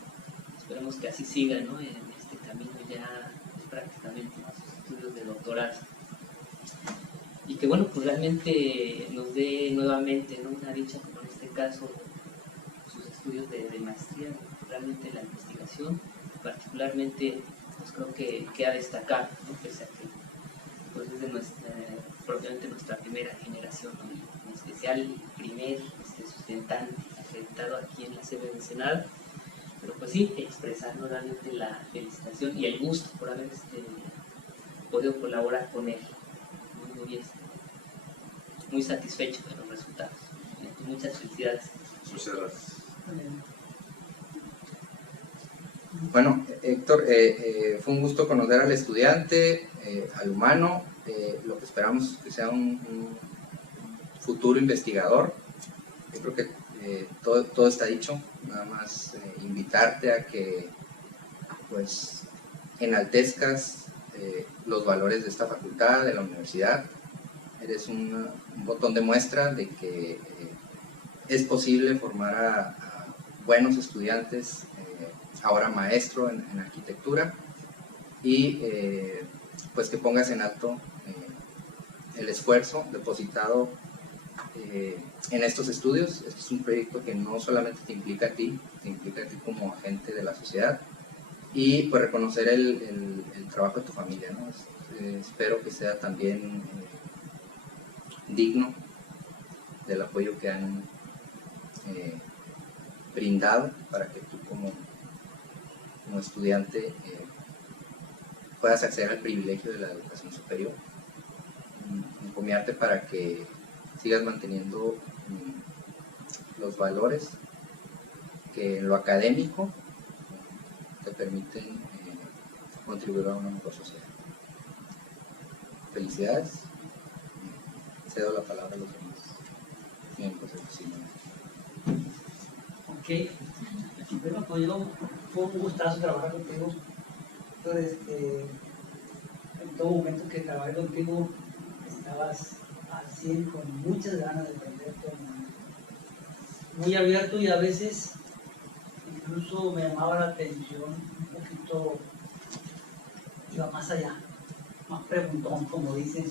Esperemos que así siga, ¿no? En este camino ya prácticamente a sus estudios de doctorado. Y que, bueno, pues realmente nos dé nuevamente, ¿no? Una dicha, como en este caso, sus estudios de maestría, realmente la investigación, particularmente, pues creo que queda destacar, ¿no? Pese a que pues es de propiamente nuestra primera generación, ¿no? Y en especial el primer sustentante acreditado aquí en la sede del Senado. Pero pues sí, expresar realmente la felicitación y el gusto por haber podido colaborar con él. Muy satisfecho de los resultados. Muchas felicidades. Muchas gracias. Bueno, Héctor, fue un gusto conocer al estudiante, al humano, lo que esperamos que sea un futuro investigador. Yo creo que todo está dicho, nada más invitarte a que pues enaltezcas los valores de esta facultad, de la universidad. Eres un botón de muestra de que es posible formar a buenos estudiantes, ahora maestro en arquitectura, y pues que pongas en alto el esfuerzo depositado en estos estudios. Este es un proyecto que no solamente te implica a ti como agente de la sociedad, y pues reconocer el trabajo de tu familia, ¿no? Espero que sea también digno del apoyo que han brindado para que tú como estudiante puedas acceder al privilegio de la educación superior. Encomiarte para que sigas manteniendo los valores que en lo académico te permiten contribuir a una mejor sociedad. Felicidades. Cedo la palabra a los demás miembros del CIMAN. Ok. Bueno, pues yo fue un gustazo trabajar contigo. Entonces, en todo momento que trabajé contigo, estabas al 100 con muchas ganas de aprender, muy abierto, y a veces incluso me llamaba la atención un poquito, iba más allá, más preguntón, como dicen,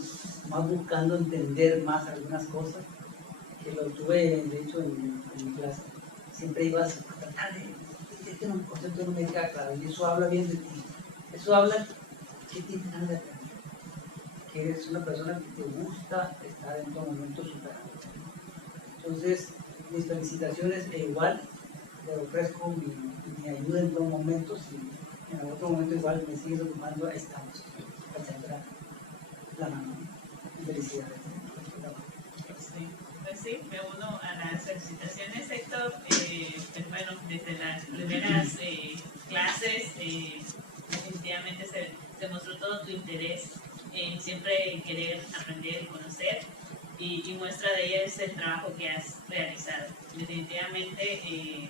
más buscando entender más algunas cosas, que lo tuve de hecho en mi clase. Siempre ibas a tratar de este concepto no me queda claro, y eso habla bien de ti, eso habla que tienes ganas de aprender, que eres una persona que te gusta estar en todo momento superando. Entonces, mis felicitaciones, e igual te ofrezco mi ayuda en todo momento. Si en otro momento igual me sigues ocupando, estamos para echar la mano. Felicidades. Pues sí, me uno a las felicitaciones, Héctor. Pues bueno, desde las primeras clases definitivamente se mostró todo tu interés en siempre querer aprender y conocer, y muestra de ello es el trabajo que has realizado. Definitivamente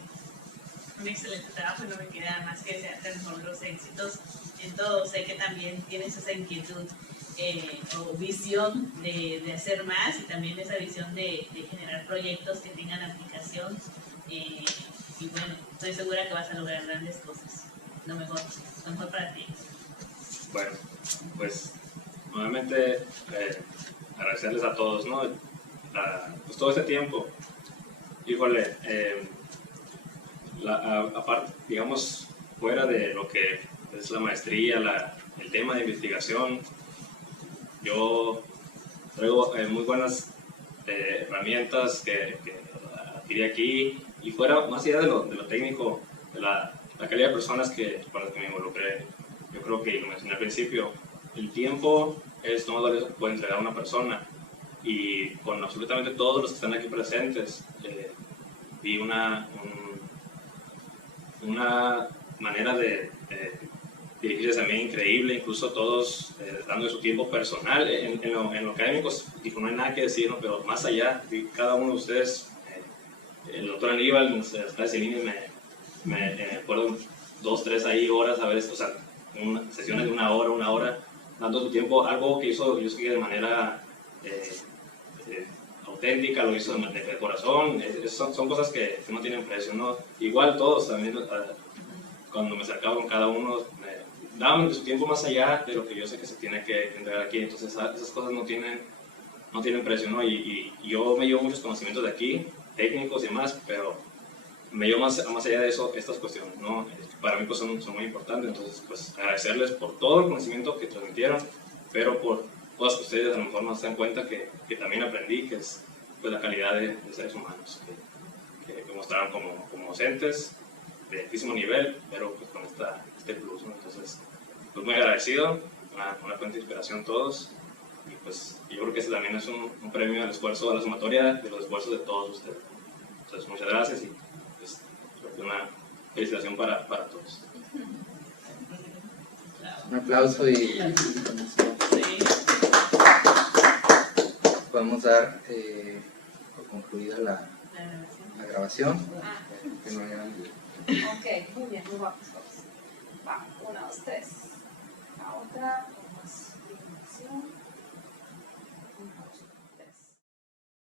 un excelente trabajo, y no me queda más que desearte mejor los éxitos en todo. Sé que también tienes esa inquietud o visión de hacer más, y también esa visión de generar proyectos que tengan aplicación, y bueno, estoy segura que vas a lograr grandes cosas. Lo mejor para ti. Bueno, pues nuevamente agradecerles a todos, ¿no? pues todo este tiempo, híjole, aparte, digamos, fuera de lo que es la maestría, el tema de investigación, yo traigo muy buenas herramientas que adquirí aquí, y fuera, más allá de lo técnico, de la calidad de personas con las que me involucré. Yo creo que, lo mencioné al principio, el tiempo es lo más valioso que puede entregar una persona, y con absolutamente todos los que están aquí presentes vi una manera de dirigirse a mí increíble, incluso todos dando su tiempo personal en lo académico. Dijo, no hay nada que decir, ¿no? Pero más allá, cada uno de ustedes, el doctor Aníbal, en las clases en línea, me acuerdo 2, 3 ahí horas a veces, o sea, sesiones de una hora, dando su tiempo, algo que yo seguí de manera auténtica, lo hizo de corazón. Son cosas que no tienen precio, ¿no? Igual todos también, cuando me acercaba con cada uno, me daban su tiempo más allá de lo que yo sé que se tiene que entregar aquí. Entonces esas cosas no tienen precio, ¿no? Y yo me llevo muchos conocimientos de aquí, técnicos y demás, pero me llevo más allá de eso estas cuestiones, ¿no? Para mí pues son muy importantes. Entonces pues agradecerles por todo el conocimiento que transmitieron, pero por cosas que ustedes a lo mejor no se dan cuenta que también aprendí, que es pues la calidad de seres humanos que mostraron como docentes de altísimo nivel, pero pues con este plus, ¿no? Entonces pues muy agradecido, una fuente de inspiración todos, y pues yo creo que ese también es un premio al esfuerzo, a la sumatoria de los esfuerzos de todos ustedes. Entonces muchas gracias, y pues una felicitación para todos. Un aplauso y podemos dar por concluida la grabación. Que no haya... Ok, muy bien, muy guapos todos. Va, 1, 2, 3. La otra, con más iluminación.